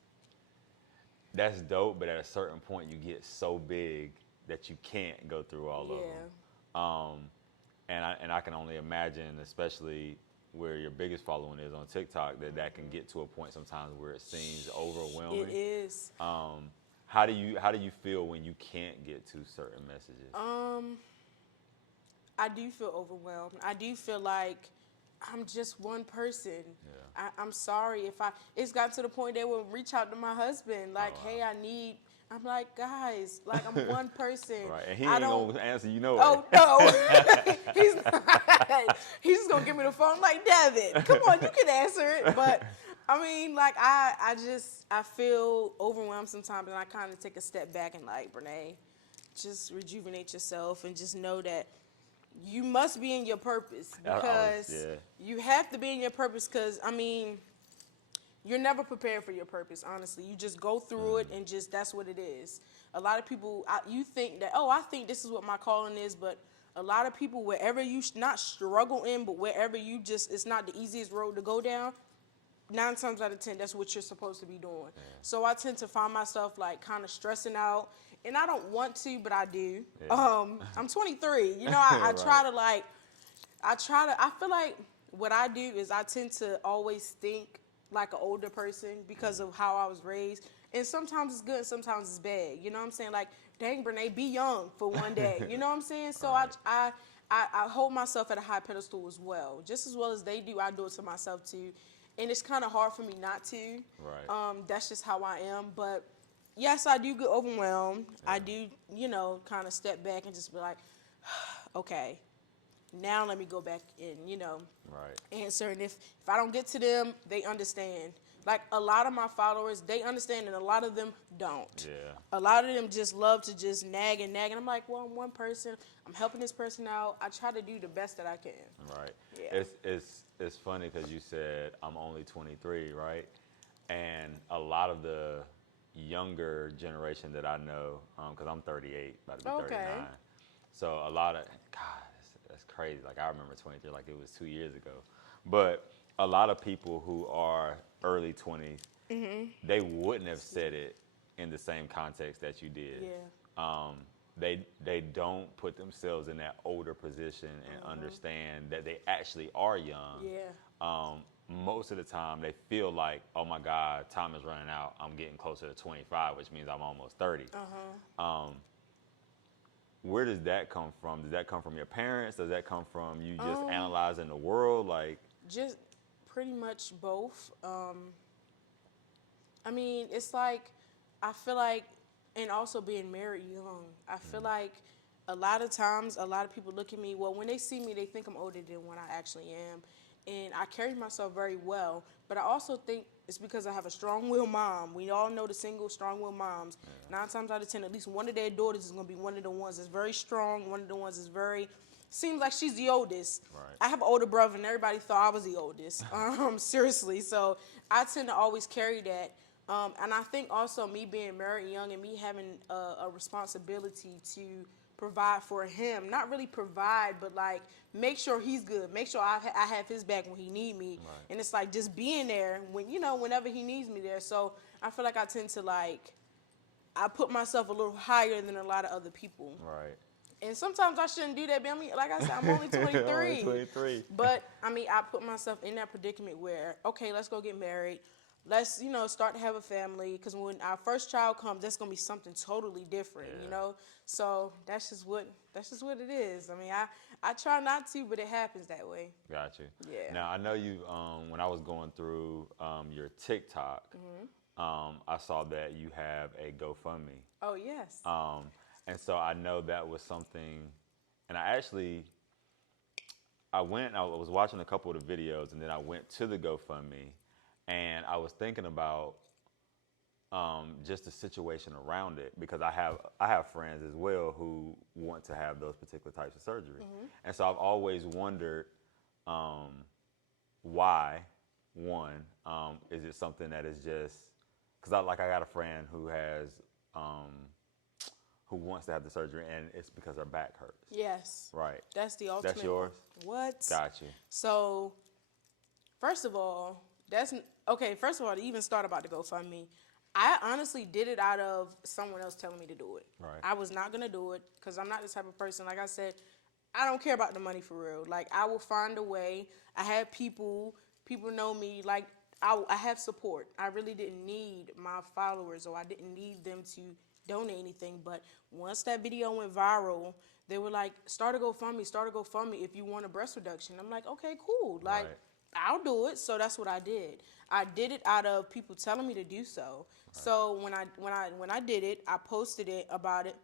that's dope, but at a certain point you get so big that you can't go through all of them. And I can only imagine, especially where your biggest following is on TikTok, that can get to a point sometimes where it seems overwhelming. It is. How do you feel when you can't get to certain messages? I do feel overwhelmed. I do feel like I'm just one person. Yeah. I'm sorry if it's gotten to the point they will reach out to my husband like, Oh, wow. hey, I need. I'm like, guys, like I'm one person. Right, and he I ain't don't. gonna answer, you know Oh it. no, he's not. He's just gonna give me the phone. I'm like, Devin, come on, you can answer it. But I mean, like I feel overwhelmed sometimes, and I kind of take a step back and like, Brenay, just rejuvenate yourself and just know that you must be in your purpose because you have to be in your purpose because I mean you're never prepared for your purpose, honestly. You just go through it and just that's what it is. A lot of people, you think that, oh, I think this is what my calling is, but a lot of people, wherever you not struggle in, but wherever you just, it's not the easiest road to go down, 9 times out of 10, that's what you're supposed to be doing. Yeah. So I tend to find myself like kind of stressing out, and I don't want to, but I do. Yeah. I'm 23. You know, I right. try to like, I feel like what I do is I tend to always think like an older person because of how I was raised. And sometimes it's good, sometimes it's bad. You know what I'm saying? Like, dang, Brenay, be young for one day. You know what I'm saying? So right. I hold myself at a high pedestal as well. Just as well as they do, I do it to myself too. And it's kind of hard for me not to. Right. That's just how I am. But yes, I do get overwhelmed. Yeah. I do, you know, kind of step back and just be like, okay, now let me go back and, you know, right. answer. And if I don't get to them, they understand. Like a lot of my followers, they understand, and a lot of them don't. Yeah. A lot of them just love to just nag and nag. And I'm like, well, I'm one person. I'm helping this person out. I try to do the best that I can. Right. Yeah. It's funny because you said I'm only 23, right? And a lot of the younger generation that I know, because I'm 38, about to be 39. So a lot of, God, that's crazy. Like I remember 23 like it was 2 years ago. But a lot of people who are early 20s, mm-hmm. they wouldn't have said it in the same context that you did. Yeah. They don't put themselves in that older position and mm-hmm. understand that they actually are young. Yeah. Most of the time they feel like, oh my God, time is running out. I'm getting closer to 25, which means I'm almost 30. Uh-huh. Where does that come from? Does that come from your parents? Does that come from you just analyzing the world? Like, just pretty much both. I mean, it's like, I feel like, and also being married young, I feel like a lot of times, a lot of people look at me, well, when they see me, they think I'm older than what I actually am. And I carry myself very well, but I also think it's because I have a strong-willed mom. We all know the single strong-willed moms. Yeah. 9 times out of 10, at least one of their daughters is going to be one of the ones that's very strong, one of the ones that's very, seems like she's the oldest. Right. I have an older brother, and everybody thought I was the oldest, seriously. So I tend to always carry that. And I think also me being married young and me having a responsibility to provide for him, not really provide, but like make sure he's good, make sure I have his back when he need me. Right. And it's like just being there when, you know, whenever he needs me there. So I feel like I tend to like, I put myself a little higher than a lot of other people. Right. And sometimes I shouldn't do that, but I mean, like I said, I'm only 23. Only 23. But I mean, I put myself in that predicament where, okay, let's go get married. Let's, you know, start to have a family, because when our first child comes, that's going to be something totally different, yeah. you know? So that's just what it is. I mean, I try not to, but it happens that way. Got you. Yeah. Now, I know you, when I was going through your TikTok, mm-hmm. I saw that you have a GoFundMe. Oh, yes. And so I know that was something, and I was watching a couple of the videos, and then I went to the GoFundMe. And I was thinking about just the situation around it, because I have friends as well who want to have those particular types of surgery. Mm-hmm. And so I've always wondered why, one, is it something that is just, because I got a friend who has, who wants to have the surgery, and it's because her back hurts. Yes. Right. That's the ultimate. That's yours? What? Got you. So, first of all, first of all, to even start about the GoFundMe, I honestly did it out of someone else telling me to do it. Right. I was not going to do it because I'm not this type of person. Like I said, I don't care about the money for real. Like, I will find a way. I have people know me. Like, I have support. I really didn't need my followers, or I didn't need them to donate anything. But once that video went viral, they were like, start a GoFundMe if you want a breast reduction. I'm like, okay, cool. Like, Right. I'll do it. So that's what I did. I did it out of people telling me to do so. Right. So when I did it, I posted it about it.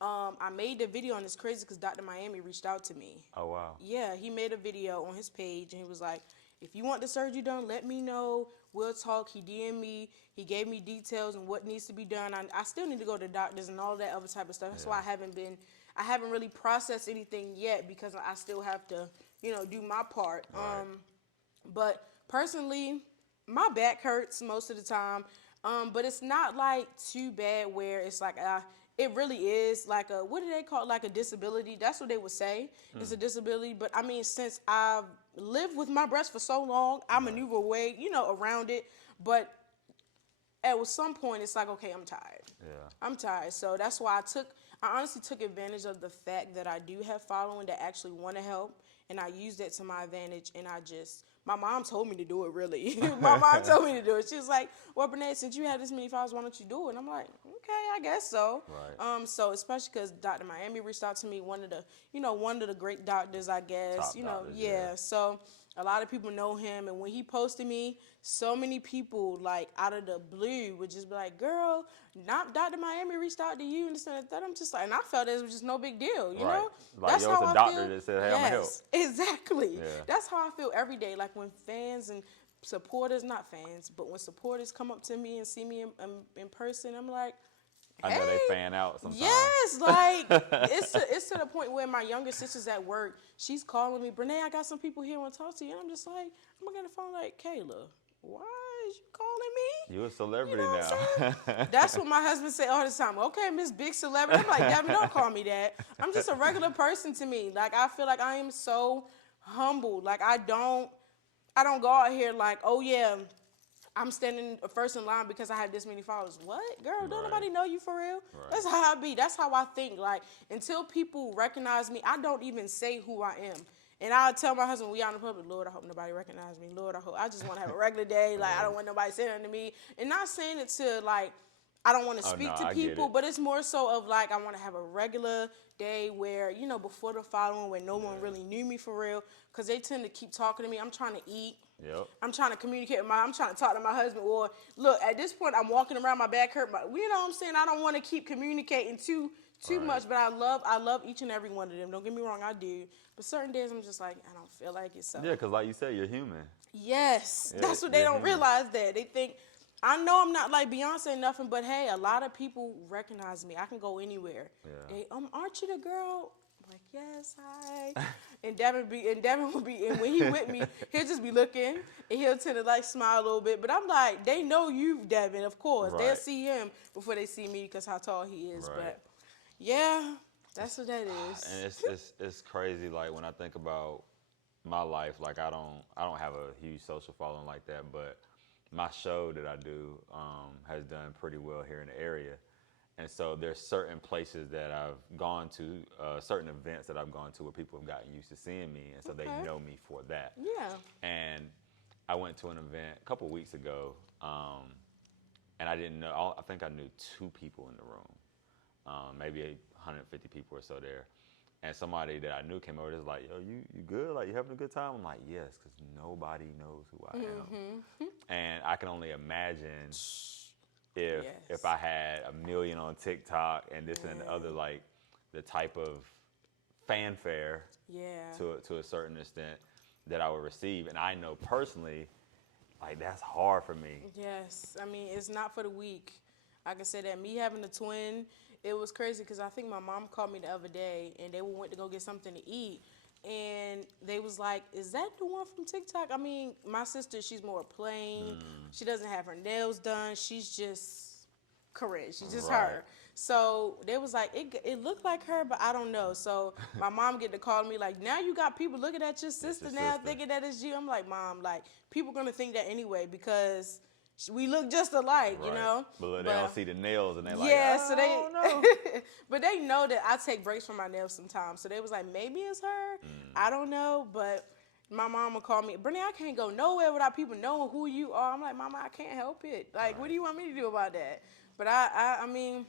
I made the video, and it's crazy because Dr. Miami reached out to me. Oh, wow. Yeah, he made a video on his page, and he was like, if you want the surgery done, let me know. We'll talk. He DM'd me. He gave me details and what needs to be done. I still need to go to doctors and all that other type of stuff. That's why I haven't really processed anything yet, because I still have to, do my part. Right. But personally, my back hurts most of the time. But it's not like too bad where it's like, it really is like a, what do they call it? Like a disability. That's what they would say. It's a disability. But I mean, since I've lived with my breast for so long, I maneuver away, around it. But at some point, it's like, okay, I'm tired. Yeah. I'm tired. So that's why I honestly took advantage of the fact that I do have following that actually want to help. And I used that to my advantage. And my mom told me to do it, really. My mom told me to do it. She was like, well, Brenay, since you have this many followers, why don't you do it? And I'm like, okay, I guess so. Right. So especially because Dr. Miami reached out to me, one of the great doctors, I guess. Top doctors, yeah. So a lot of people know him. And when he posted me, so many people, like, out of the blue would just be like, girl, not Dr. Miami reached out to you and this and that. I'm just like, and I felt it was just no big deal, you know? Like, that's yo, how it's a I doctor feel. that said, hey, I'm gonna help. Exactly. Yeah. That's how I feel every day. Like when fans and supporters, not fans, but when supporters come up to me and see me in person, I'm like, hey. I know they fan out sometimes. Yes, like it's to the point where my younger sister's at work. She's calling me, Brenay, I got some people here want to talk to you. And I'm just like, I'm gonna get the phone like, Kayla, why is you calling me? You a celebrity now. That's what my husband say all the time. Okay, Miss Big Celebrity. I'm like, Devin, don't call me that. I'm just a regular person to me. Like, I feel like I am so humble. Like, I don't go out here like, oh yeah, I'm standing first in line because I had this many followers. What? Girl, don't nobody know you for real? Right. That's how I be. That's how I think. Like, until people recognize me, I don't even say who I am. And I tell my husband, we out in the public, Lord, I hope nobody recognize me. Lord, I just want to have a regular day. Like, I don't want nobody saying anything to me. And not saying it to, like, I don't want to speak to people, but it's more so of, like, I want to have a regular day where, before the following, where no one really knew me for real, because they tend to keep talking to me. I'm trying to eat. Yep. I'm trying to communicate I'm trying to talk to my husband. Or, look, at this point, I'm walking around, my back hurt. You know what I'm saying? I don't want to keep communicating too much, but I love each and every one of them. Don't get me wrong, I do. But certain days, I'm just like, I don't feel like it. So. Yeah, because like you said, you're human. Yes. Yeah, that's what they don't realize that. They think, I know I'm not like Beyonce or nothing, but hey, a lot of people recognize me. I can go anywhere. Yeah. They, aren't you the girl? I'm like, yes, hi. And Devin will be, and when he with me, he'll just be looking, and he'll tend to like smile a little bit. But I'm like, they know you, Devin, of course. Right. They'll see him before they see me because how tall he is. Right. But yeah, that's what that is. And it's crazy. Like when I think about my life, like I don't have a huge social following like that, but my show that I do has done pretty well here in the area. And so there's certain places that I've gone to, certain events that I've gone to where people have gotten used to seeing me, and so they know me for that. Yeah. And I went to an event a couple weeks ago, and I didn't know, I think I knew 2 people in the room, maybe 150 people or so there. And somebody that I knew came over and was like, yo, you good? Like, you having a good time? I'm like, yes, because nobody knows who I am. And I can only imagine if I had 1 million on TikTok and this and the other, like the type of fanfare to a certain extent that I would receive. And I know personally, like that's hard for me. Yes, I mean, it's not for the weak. I can say that. Me having a twin, it was crazy because I think my mom called me the other day and they went to go get something to eat. And they was like, is that the one from TikTok? I mean, my sister, she's more plain. She doesn't have her nails done. She's just correct. She's just her. So they was like, it looked like her, but I don't know. So my mom get to call me like, now you got people looking at your sister now thinking that it's you. I'm like, Mom, like, people going to think that anyway because we look just alike, you know? But they don't see the nails and they like, so but they know that I take breaks from my nails sometimes. So they was like, maybe it's her. I don't know. But My mama called me, Brenay, I can't go nowhere without people knowing who you are. I'm like, Mama, I can't help it. Like, what do you want me to do about that? But I mean,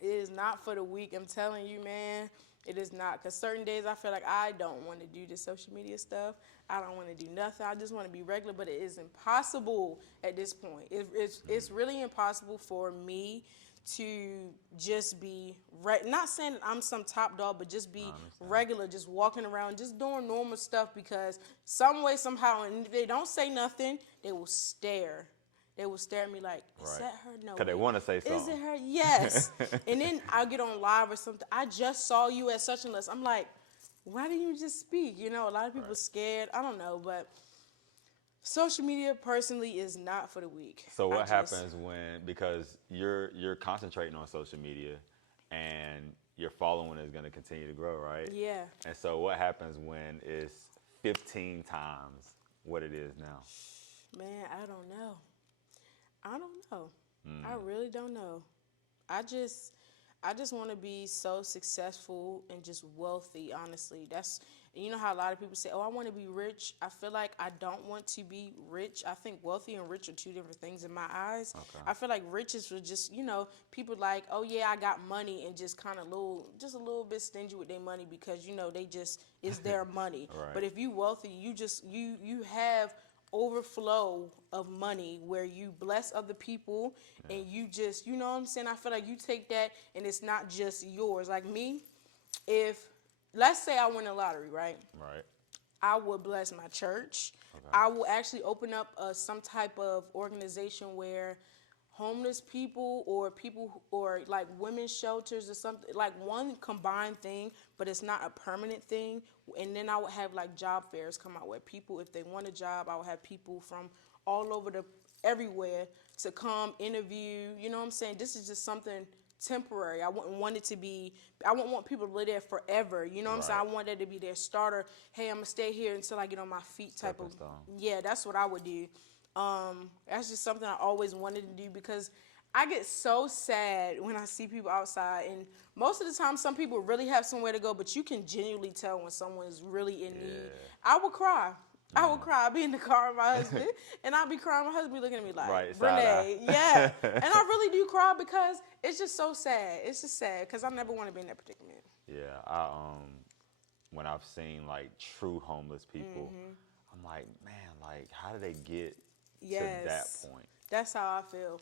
it is not for the weak. I'm telling you, man. It is not. Because certain days I feel like I don't want to do the social media stuff. I don't want to do nothing. I just want to be regular. But it is impossible at this point. It's really impossible for me to just be, not saying that I'm some top dog, but just be regular, just walking around, just doing normal stuff. Because some way, somehow, and if they don't say nothing, they will stare. They will stare at me like, is that her? No. Because they want to say something. Is it her? Yes. And then I'll get on live or something. I just saw you at such and such. I'm like, why didn't you just speak? You know, a lot of people are scared. I don't know, but social media personally is not for the weak. So what happens when, because you're concentrating on social media and your following is going to continue to grow, right? Yeah. And so what happens when it's 15 times what it is now? Man, I don't know. I really don't know. I just want to be so successful and just wealthy, honestly. You know how a lot of people say, oh, I want to be rich. I feel like I don't want to be rich. I think wealthy and rich are two different things in my eyes. Okay. I feel like rich is for just, people like, oh, yeah, I got money, and just kind of a little bit stingy with their money because, it's their money. Right. But if you wealthy, you have overflow of money where you bless other people and you just, you know what I'm saying? I feel like you take that and it's not just yours. Like me, let's say I win a lottery, right? Right. I would bless my church. Okay. I will actually open up some type of organization where homeless people or like women's shelters or something, like one combined thing, but it's not a permanent thing. And then I would have like job fairs come out where people, if they want a job, I would have people from all over everywhere to come interview. You know what I'm saying? This is just something temporary. I wouldn't want it to be, I wouldn't want people to live there forever. You know what I'm saying? I want that to be their starter. Hey, I'm going to stay here until I get on my feet type of. Yeah, that's what I would do. That's just something I always wanted to do because I get so sad when I see people outside, and most of the time some people really have somewhere to go, but you can genuinely tell when someone is really in need. I would cry. I would cry. I'd be in the car with my husband, and I'd be crying. My husband be looking at me like, Brenay, yeah. And I really do cry because it's just so sad. It's just sad because I never want to be in that predicament. Yeah, when I've seen like true homeless people, I'm like, man, like how do they get to that point? That's how I feel.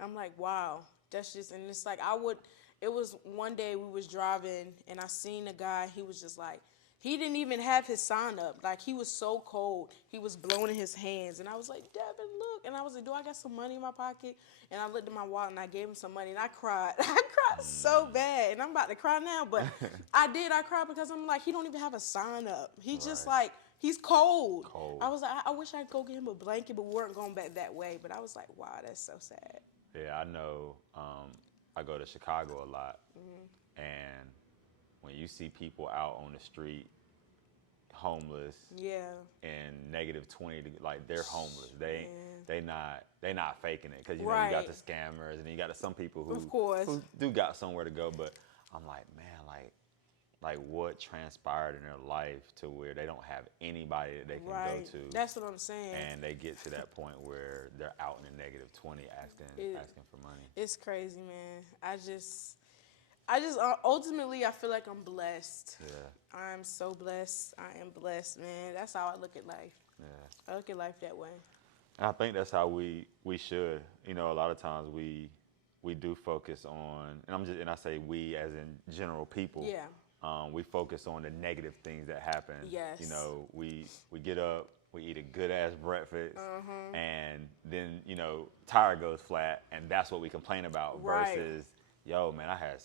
I'm like, wow, that's just, and it's like it was one day we was driving and I seen a guy, he was just like, he didn't even have his sign up. Like, he was so cold. He was blowing in his hands. And I was like, Devin, look. And I was like, do I got some money in my pocket? And I looked at my wallet and I gave him some money and I cried. I cried so bad. And I'm about to cry now, but I cried because I'm like, he don't even have a sign up. He just like, he's cold. I was like, I wish I could go get him a blanket, but we weren't going back that way. But I was like, wow, that's so sad. Yeah, I know. I go to Chicago a lot. And when you see people out on the street, homeless, and -20, like they're homeless. They not faking it because you know you got the scammers and you got some people who do got somewhere to go. But I'm like, man, like what transpired in their life to where they don't have anybody that they can go to. That's what I'm saying. And they get to that point where they're out in the -20 asking for money. It's crazy, man. I just ultimately I feel like I'm blessed. Yeah. I'm so blessed. I am blessed, man. That's how I look at life. Yeah. I look at life that way. I think that's how we should. You know, a lot of times we do focus on, and I say we as in general people. Yeah. We focus on the negative things that happen. Yes. You know, we get up, we eat a good ass breakfast, and then tire goes flat, and that's what we complain about. Versus, yo, man, I had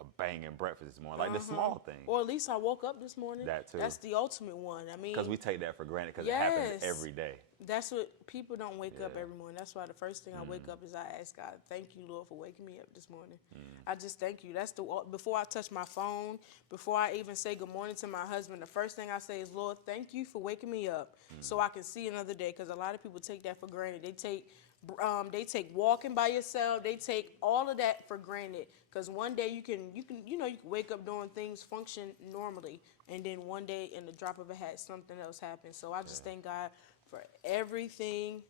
a banging breakfast this morning, like the small thing. Or at least I woke up this morning. That too. That's the ultimate one. I mean, because we take that for granted because it happens every day. That's what people don't wake up every morning. That's why the first thing I wake up is I ask God, thank you, Lord, for waking me up this morning. I just thank you. That's before I touch my phone, before I even say good morning to my husband, the first thing I say is, Lord, thank you for waking me up so I can see another day. Because a lot of people take that for granted. They take They take walking by yourself. They take all of that for granted. Because one day you can wake up doing things, function normally, and then one day in the drop of a hat, something else happens. So I just thank God for everything.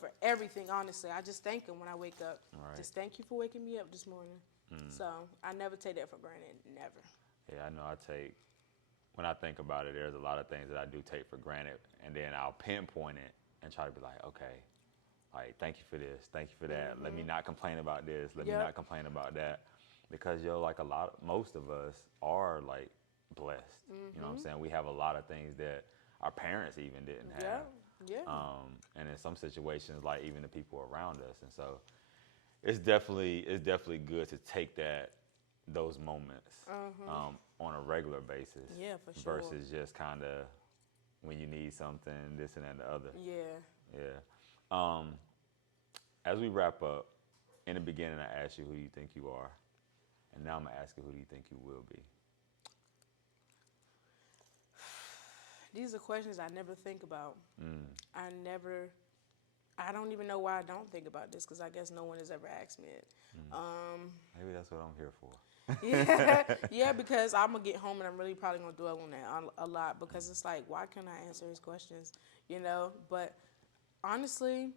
For everything. Honestly, I just thank Him when I wake up. Right. Just thank you for waking me up this morning. So I never take that for granted. Never. Yeah, I know when I think about it, there's a lot of things that I do take for granted, and then I'll pinpoint it and try to be like, okay, like, thank you for this, thank you for that. Let me not complain about this. Let me not complain about that, because like most of us are like blessed. You know what I'm saying? We have a lot of things that our parents even didn't have. Yeah. And in some situations, like even the people around us, and so it's definitely good to take those moments on a regular basis. Yeah, for sure. Versus just kind of when you need something, this and that and the other. Yeah. Yeah. As we wrap up, in the beginning, I asked you who you think you are, and now I'm gonna ask you who do you think you will be. These are questions I never think about. I don't even know why I don't think about this, because I guess no one has ever asked me it. Maybe that's what I'm here for. Yeah, because I'm gonna get home and I'm really probably gonna dwell on that a lot, because it's like, why can't I answer his questions? But honestly,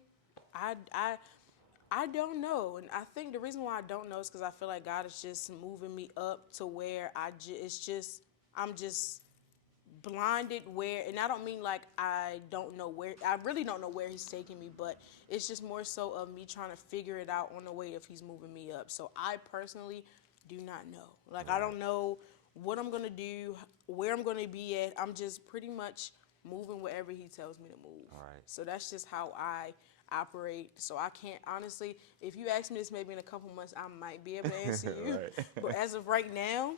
I don't know, and I think the reason why I don't know is because I feel like God is just moving me up to where I'm just blinded and I don't mean like I really don't know where He's taking me, but it's just more so of me trying to figure it out on the way if He's moving me up. So I personally do not know. Like, I don't know what I'm going to do, where I'm going to be at. I'm just pretty much moving wherever He tells me to move. All right. So that's just how I operate. So I can't, honestly, if you ask me this maybe in a couple months, I might be able to answer you. Right. But as of right now,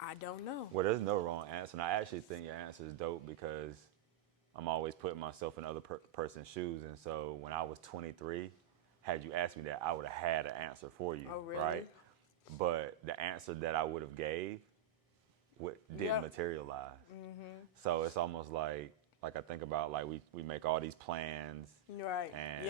I don't know. Well, there's no wrong answer, and I actually think your answer is dope, because I'm always putting myself in other person's shoes, and so when I was 23, had you asked me that, I would have had an answer for you. Oh, really? Right? But the answer that I would have gave didn't materialize. So it's almost like I think about, like, we make all these plans, Right. and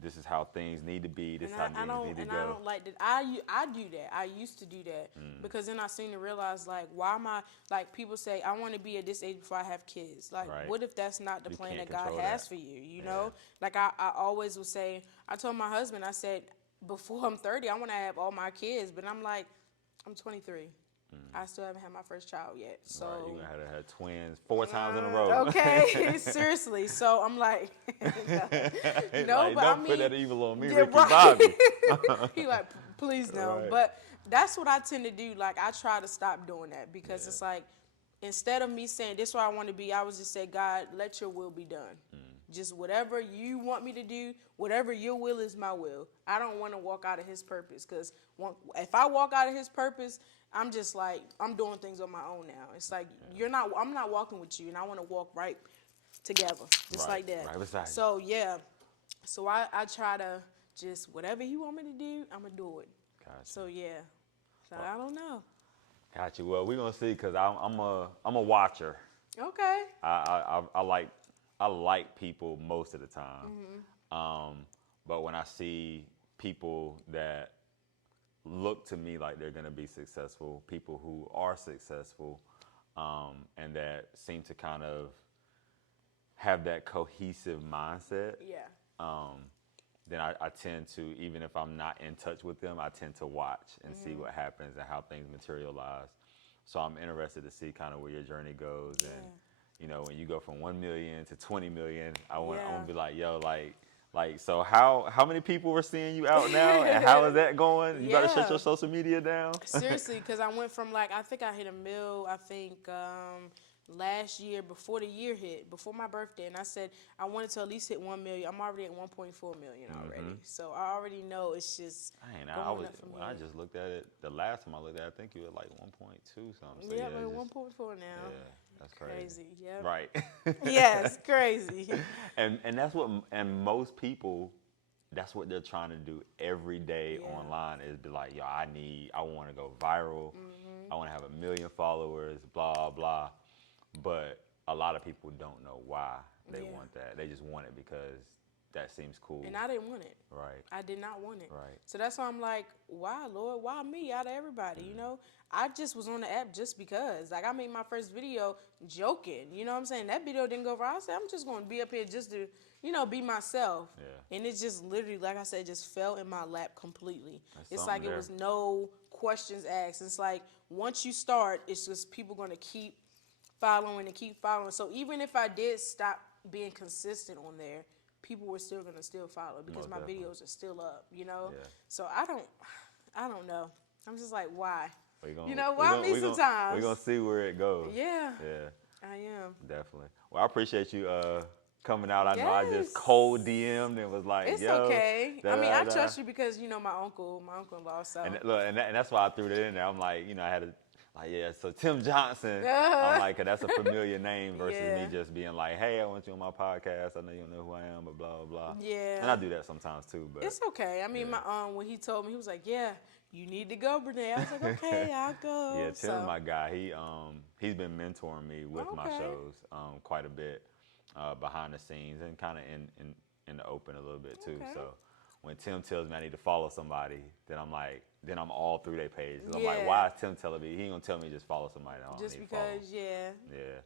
this is how things need to be. This is how things need to go. And I don't like that. I do that. I used to do that because then I seem to realize, like, why am I, like, people say I want to be at this age before I have kids. Like, Right. what if that's not the plan can't that God control has that. for you? You know, like I always would say. I told my husband, I said, before I'm 30, I want to have all my kids, but I'm like, I'm 23. I still haven't had my first child yet. So Right, you're going to have twins 4 times in a row. Okay, seriously. So I'm like, no, Like, but don't I mean, put that evil on me, yeah, Ricky right. Bobby. He like, please no. Right. But that's what I tend to do. Like, I try to stop doing that, because it's like, instead of me saying this is where I want to be, I was just say, God, let your will be done. Just whatever you want me to do, whatever your will is my will. I don't want to walk out of His purpose, because if I walk out of His purpose, I'm just like, I'm doing things on my own now. It's like, I'm not walking with you, and I want to walk right together, just Right, like that. right beside you. So yeah, so I try to just, whatever He want me to do, I'm gonna do it. Gotcha. So yeah, so I don't know. Got you. Well, we're gonna see, because I'm a watcher. Okay. I like people most of the time, but when I see people that look to me like they're gonna be successful, people who are successful, and that seem to kind of have that cohesive mindset, then I tend to, even if I'm not in touch with them, I tend to watch and see what happens and how things materialize. So I'm interested to see kind of where your journey goes, and when you go from 1 million to 20 million, I want to be like, yo, like, so how many people are seeing you out now, and how is that going? You better shut your social media down. Seriously, because I went from, like, I think I hit a mil, last year, before the year hit, before my birthday, and I said I wanted to at least hit 1 million. I'm already at 1.4 million already, so I already know it's just. When I just looked at it, the last time I looked at it, I think you were like 1.2 something. So Yeah, we're 1.4 now. Yeah, that's crazy. Yeah. Right. Yeah, it's crazy. And that's what, and most people, that's what they're trying to do every day online, is be like, yo, I want to go viral. I want to have 1 million followers, blah, blah. But a lot of people don't know why they want that. They just want it because that seems cool. And I didn't want it. Right. I did not want it. Right. So that's why I'm like, why, Lord? Why me out of everybody? You know, I just was on the app just because. Like, I made my first video joking. You know what I'm saying? That video didn't go viral. I said, I'm just going to be up here just to, you know, be myself. Yeah. And it just literally, like I said, just fell in my lap completely. That's It's something like it was no questions asked. It's like once you start, it's just people going to keep following and keep following. So even if I did stop being consistent on there, people were still gonna follow because Most my definitely. videos are still up, you know. Yeah. So I don't know. I'm just like, why? Gonna, You know, why me sometimes? We're gonna see where it goes. Yeah. Yeah. I am. Definitely. Well, I appreciate you coming out. I know I just Yes. cold DM'd and was like, It's yo. okay. I mean, I trust you because you know my uncle-in-law. So. And look, and that's why I threw that in there. I'm like, you know, I had to, like, yeah. So Tim Johnson. I'm like, 'cause that's a familiar name versus Yeah. me just being like, hey, I want you on my podcast. I know you don't know who I am, but blah blah. Yeah. And I do that sometimes too. But It's okay. I mean, yeah. my when he told me, he was like, yeah, you need to go, Brenay. I was like, okay, I'll go. Yeah, Tim's So, my guy. He's been mentoring me with my Okay. shows quite a bit behind the scenes and kind of in the open a little bit too. Okay. So when Tim tells me I need to follow somebody, then I'm all through their pages. I'm Yeah. like, why is Tim telling me? He ain't gonna tell me just follow somebody. I don't just need to follow. because, yeah. Yeah.